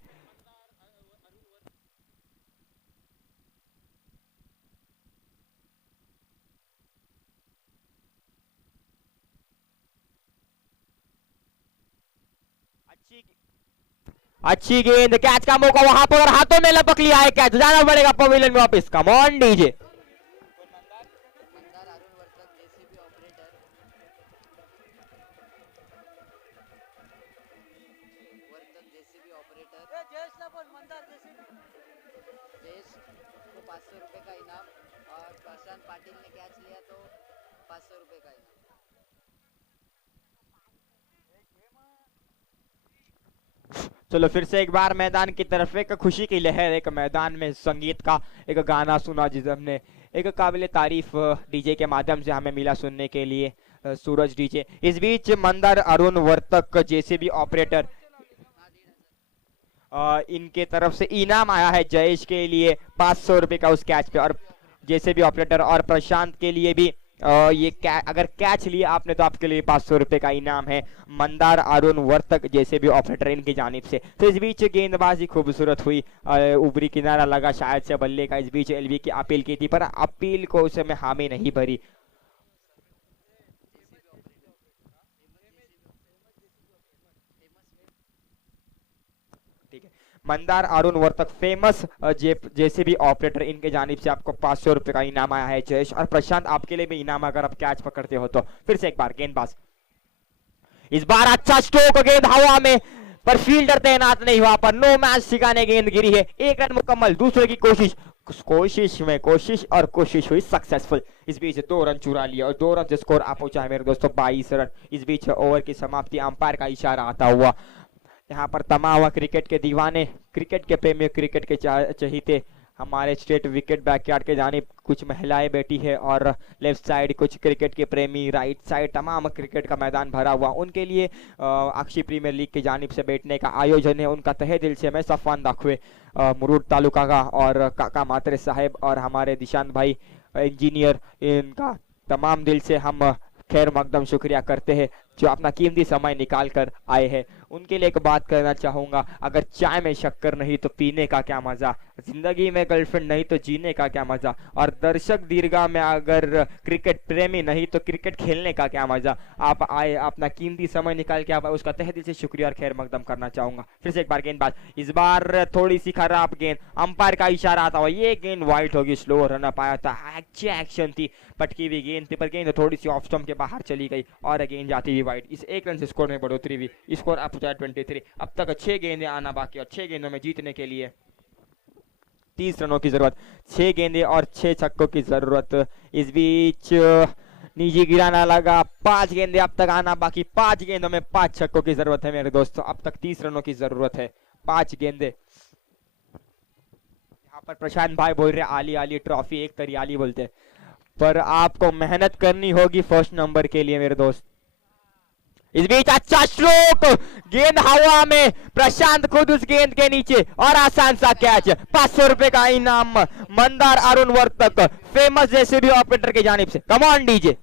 अच्छी गेंद, कैच का मौका वहां पर हाथों में लपक लिया है कैच, जाना पड़ेगा पवेलियन में वापस। कम ऑन डीजे। चलो फिर से एक बार मैदान की तरफ एक खुशी की लहर, एक मैदान में संगीत का एक गाना सुना जिसे हमने एक काबिल तारीफ डीजे के माध्यम से हमें मिला सुनने के लिए, सूरज डीजे। इस बीच मंदार अरुण वर्तक जेसीबी ऑपरेटर, इनके तरफ से इनाम आया है जयेश के लिए 500 रुपए का उस कैच पे, और जेसीबी ऑपरेटर और प्रशांत के लिए भी ये अगर कैच लिया आपने तो आपके लिए 500 रुपए का इनाम है, मंदार अरुण वर्तक जैसे भी ऑपरेटर इनकी जानिब से। तो इस बीच गेंदबाजी खूबसूरत हुई, ऊपरी किनारा लगा शायद से बल्ले का, इस बीच एलवी की अपील की थी पर अपील को उस समय हामी नहीं भरी। ठीक है, मंदार अरुण वर्तक फेमस जैसे भी ऑपरेटर, इनके जानिब से आपको 500 रुपए का इनाम आया है जयेश, और प्रशांत आपके लिए भी इनाम अगर आप कैच पकड़ते हो तो। फिर से एक बार गेंदबाज, इस बार अच्छा स्ट्रोक, गेंद हवा में पर फील्डर तैनात नहीं हुआ, पर नो मैच ठिकाने गेंद गिरी है, एक रन मुकम्मल, दूसरे की कोशिश और कोशिश हुई सक्सेसफुल। इस बीच 2 रन चुरा लिया और 2 रन से स्कोर आ पहुंचा है मेरे दोस्तों 22 रन। इस बीच ओवर की समाप्ति, अंपायर का इशारा आता हुआ। यहाँ पर तमाम क्रिकेट के दीवाने, क्रिकेट के प्रेमी, क्रिकेट के चहीते, हमारे स्टेट विकेट बैकयार्ड के जानिब कुछ महिलाएं बैठी है और लेफ्ट साइड कुछ क्रिकेट के प्रेमी, राइट साइड तमाम क्रिकेट का मैदान भरा हुआ, उनके लिए अक्षी प्रीमियर लीग की जानिब से बैठने का आयोजन है। उनका तहे दिल से मैं सफवान दाखवे, मुरूड तालुका का, और काका मात्रे साहेब और हमारे दिशांत भाई इंजीनियर, इनका तमाम दिल से हम खैर मकदम शुक्रिया करते हैं जो अपना कीमती समय निकाल कर आए हैं। उनके लिए एक बात करना चाहूंगा, अगर चाय में शक्कर नहीं तो पीने का क्या मजा, जिंदगी में गर्लफ्रेंड नहीं तो जीने का क्या मजा, और दर्शक दीर्घा में अगर क्रिकेट प्रेमी नहीं तो क्रिकेट खेलने का क्या मजा। आप आए, अपना कीमती समय निकाल के आप उसका तहे दिल से शुक्रिया और खैर मकदम करना चाहूंगा। फिर से एक बार गेंदबाज, इस बार थोड़ी सी खराब गेंद, अंपायर का इशारा आता हुआ, ये गेंद वाइड होगी, स्लो रन अप आया था, अच्छी एक्शन थी, पटकी हुई गेंद थी पर गेंद थोड़ी सी ऑफ स्टंप के बाहर चली गई और गेंद जाती हुई वाइड। इस एक रन से स्कोर में बढ़ोतरी हुई, स्कोर अब 23। अब तक 6 गेंदें आना बाकी और 6 गेंदों में जीतने के लिए 30 रनों की जरूरत, 6 गेंदें और 6 छक्कों की जरूरत। इस बीच निजी गिराना लगा। 5 गेंदे अब तक आना बाकी। 5 गेंदों में 5 छक्कों की जरूरत है मेरे दोस्तों। अब तक 30 रनों की जरूरत है। 5 गेंदे। यहाँ पर प्रशांत भाई बोल रहे आली आली ट्रॉफी, एक तरियाली बोलते, पर आपको मेहनत करनी होगी फर्स्ट नंबर के लिए मेरे दोस्त। इस बीच अच्छा स्ट्रोक, गेंद हवा में, प्रशांत खुद उस गेंद के नीचे और आसान सा कैच। 500 रुपए का इनाम Mandar Arun Vartak, famous JCB operator की जानिब से। Come on DJ.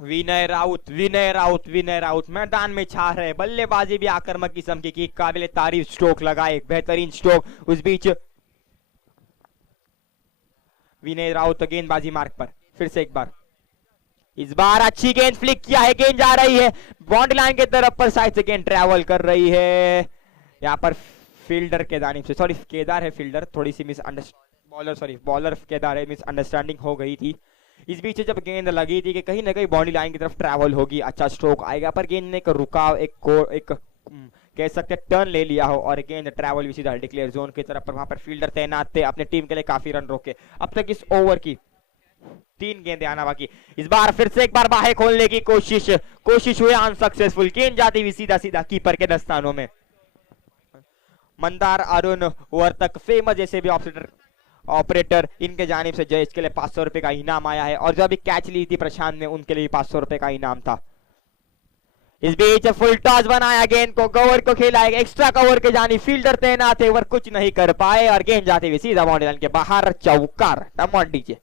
Vinay Raut, Vinay Raut, Vinay Raut मैदान में छा रहे। बल्लेबाजी भी आक्रामक किस्म की काबिल तारीफ स्ट्रोक लगाए, बेहतरीन स्ट्रोक। उस बीच विनय राउत गेंदबाजी मार्ग पर फिर से एक बार। इस बार अच्छी गेंद फ्लिक किया है, गेंद जा रही है बाउंड्री लाइन की तरफ पर, साइड से गेंद ट्रैवल कर रही है। यहाँ पर फील्डर के जानिब से, सॉरी केदार है फील्डर, थोड़ी सी बॉलर केदार है, मिसअंडरस्टैंडिंग हो गई थी। इस बीच जब गेंद लगी थी कि कहीं ना कहीं बाउंड्री लाइन की तरफ ट्रैवल होगी, अच्छा स्ट्रोक आएगा, पर गेंद ने एक रुकाव, एक कह सकते टर्न ले लिया हो और गेंद ट्रैवल भी सीधा डिक्लेयर जोन की तरफ पर। वहां पर फील्डर तैनात थे, अपने टीम के लिए काफी रन रोके। अब तक इस ओवर की 3 गेंदें आना बाकी। इस बार फिर से एक बार बाहें खोलने की कोशिश हुई अनसक्सेसफुल। गेंद जाती हुई सीधा सीधा कीपर के दस्तानों में। मंदार अरुण वर्तक, फेमस जैसे भी ऑपरेटर, इनके जानिब से जयेश के लिए 500 रुपए का इनाम आया है। और जो अभी कैच ली थी प्रशांत ने, उनके लिए 500 रुपए का इनाम था। इस बीच फुल टॉस बनाया, गेंद को कवर को खेला, एक्स्ट्रा कवर के जानी फील्डर तैनात थे, पर कुछ नहीं कर पाए और गेंद जाती हुई सीधा बाउंड्री लाइन के बाहर। चौकार। कम ऑन डीजे।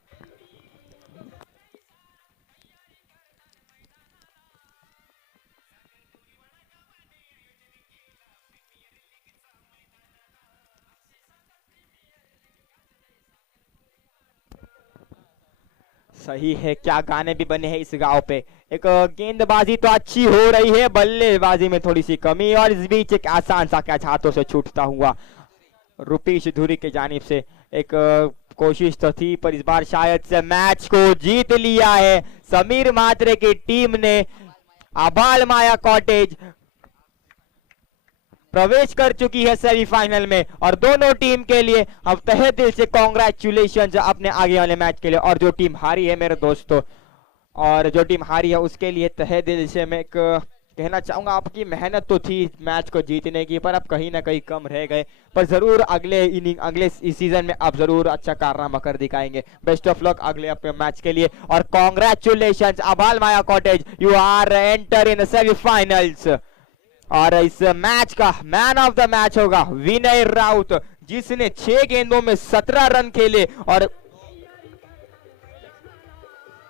सही है, क्या गाने भी बने हैं इस गांव पे। एक गेंदबाजी तो अच्छी हो रही है, बल्लेबाजी में थोड़ी सी कमी। और इस बीच एक आसान सा कैच हाथों से छूटता हुआ रुपीश धुरी के जानिब से। एक कोशिश तो थी, पर इस बार शायद से मैच को जीत लिया है समीर मात्रे की टीम ने। आबाल माया कॉटेज प्रवेश कर चुकी है सेमीफाइनल में, और दोनों टीम के लिए हम तहे दिल से कॉन्ग्रेचुलेशन अपने आगे वाले मैच के लिए। और जो टीम हारी है मेरे दोस्तों, और जो टीम हारी है उसके लिए तहे दिल से मैं कहना चाहूंगा, आपकी मेहनत तो थी मैच को जीतने की, पर अब कहीं ना कहीं कम रह गए। पर जरूर अगले सीजन में आप जरूर अच्छा कारनामा कर दिखाएंगे। बेस्ट ऑफ लक अगले अपने मैच के लिए, और congratulation Aabal Maya cottage, you are enter in semifinals. और इस मैच का मैन ऑफ द मैच होगा विनय राउत, जिसने 6 गेंदों में 17 रन खेले और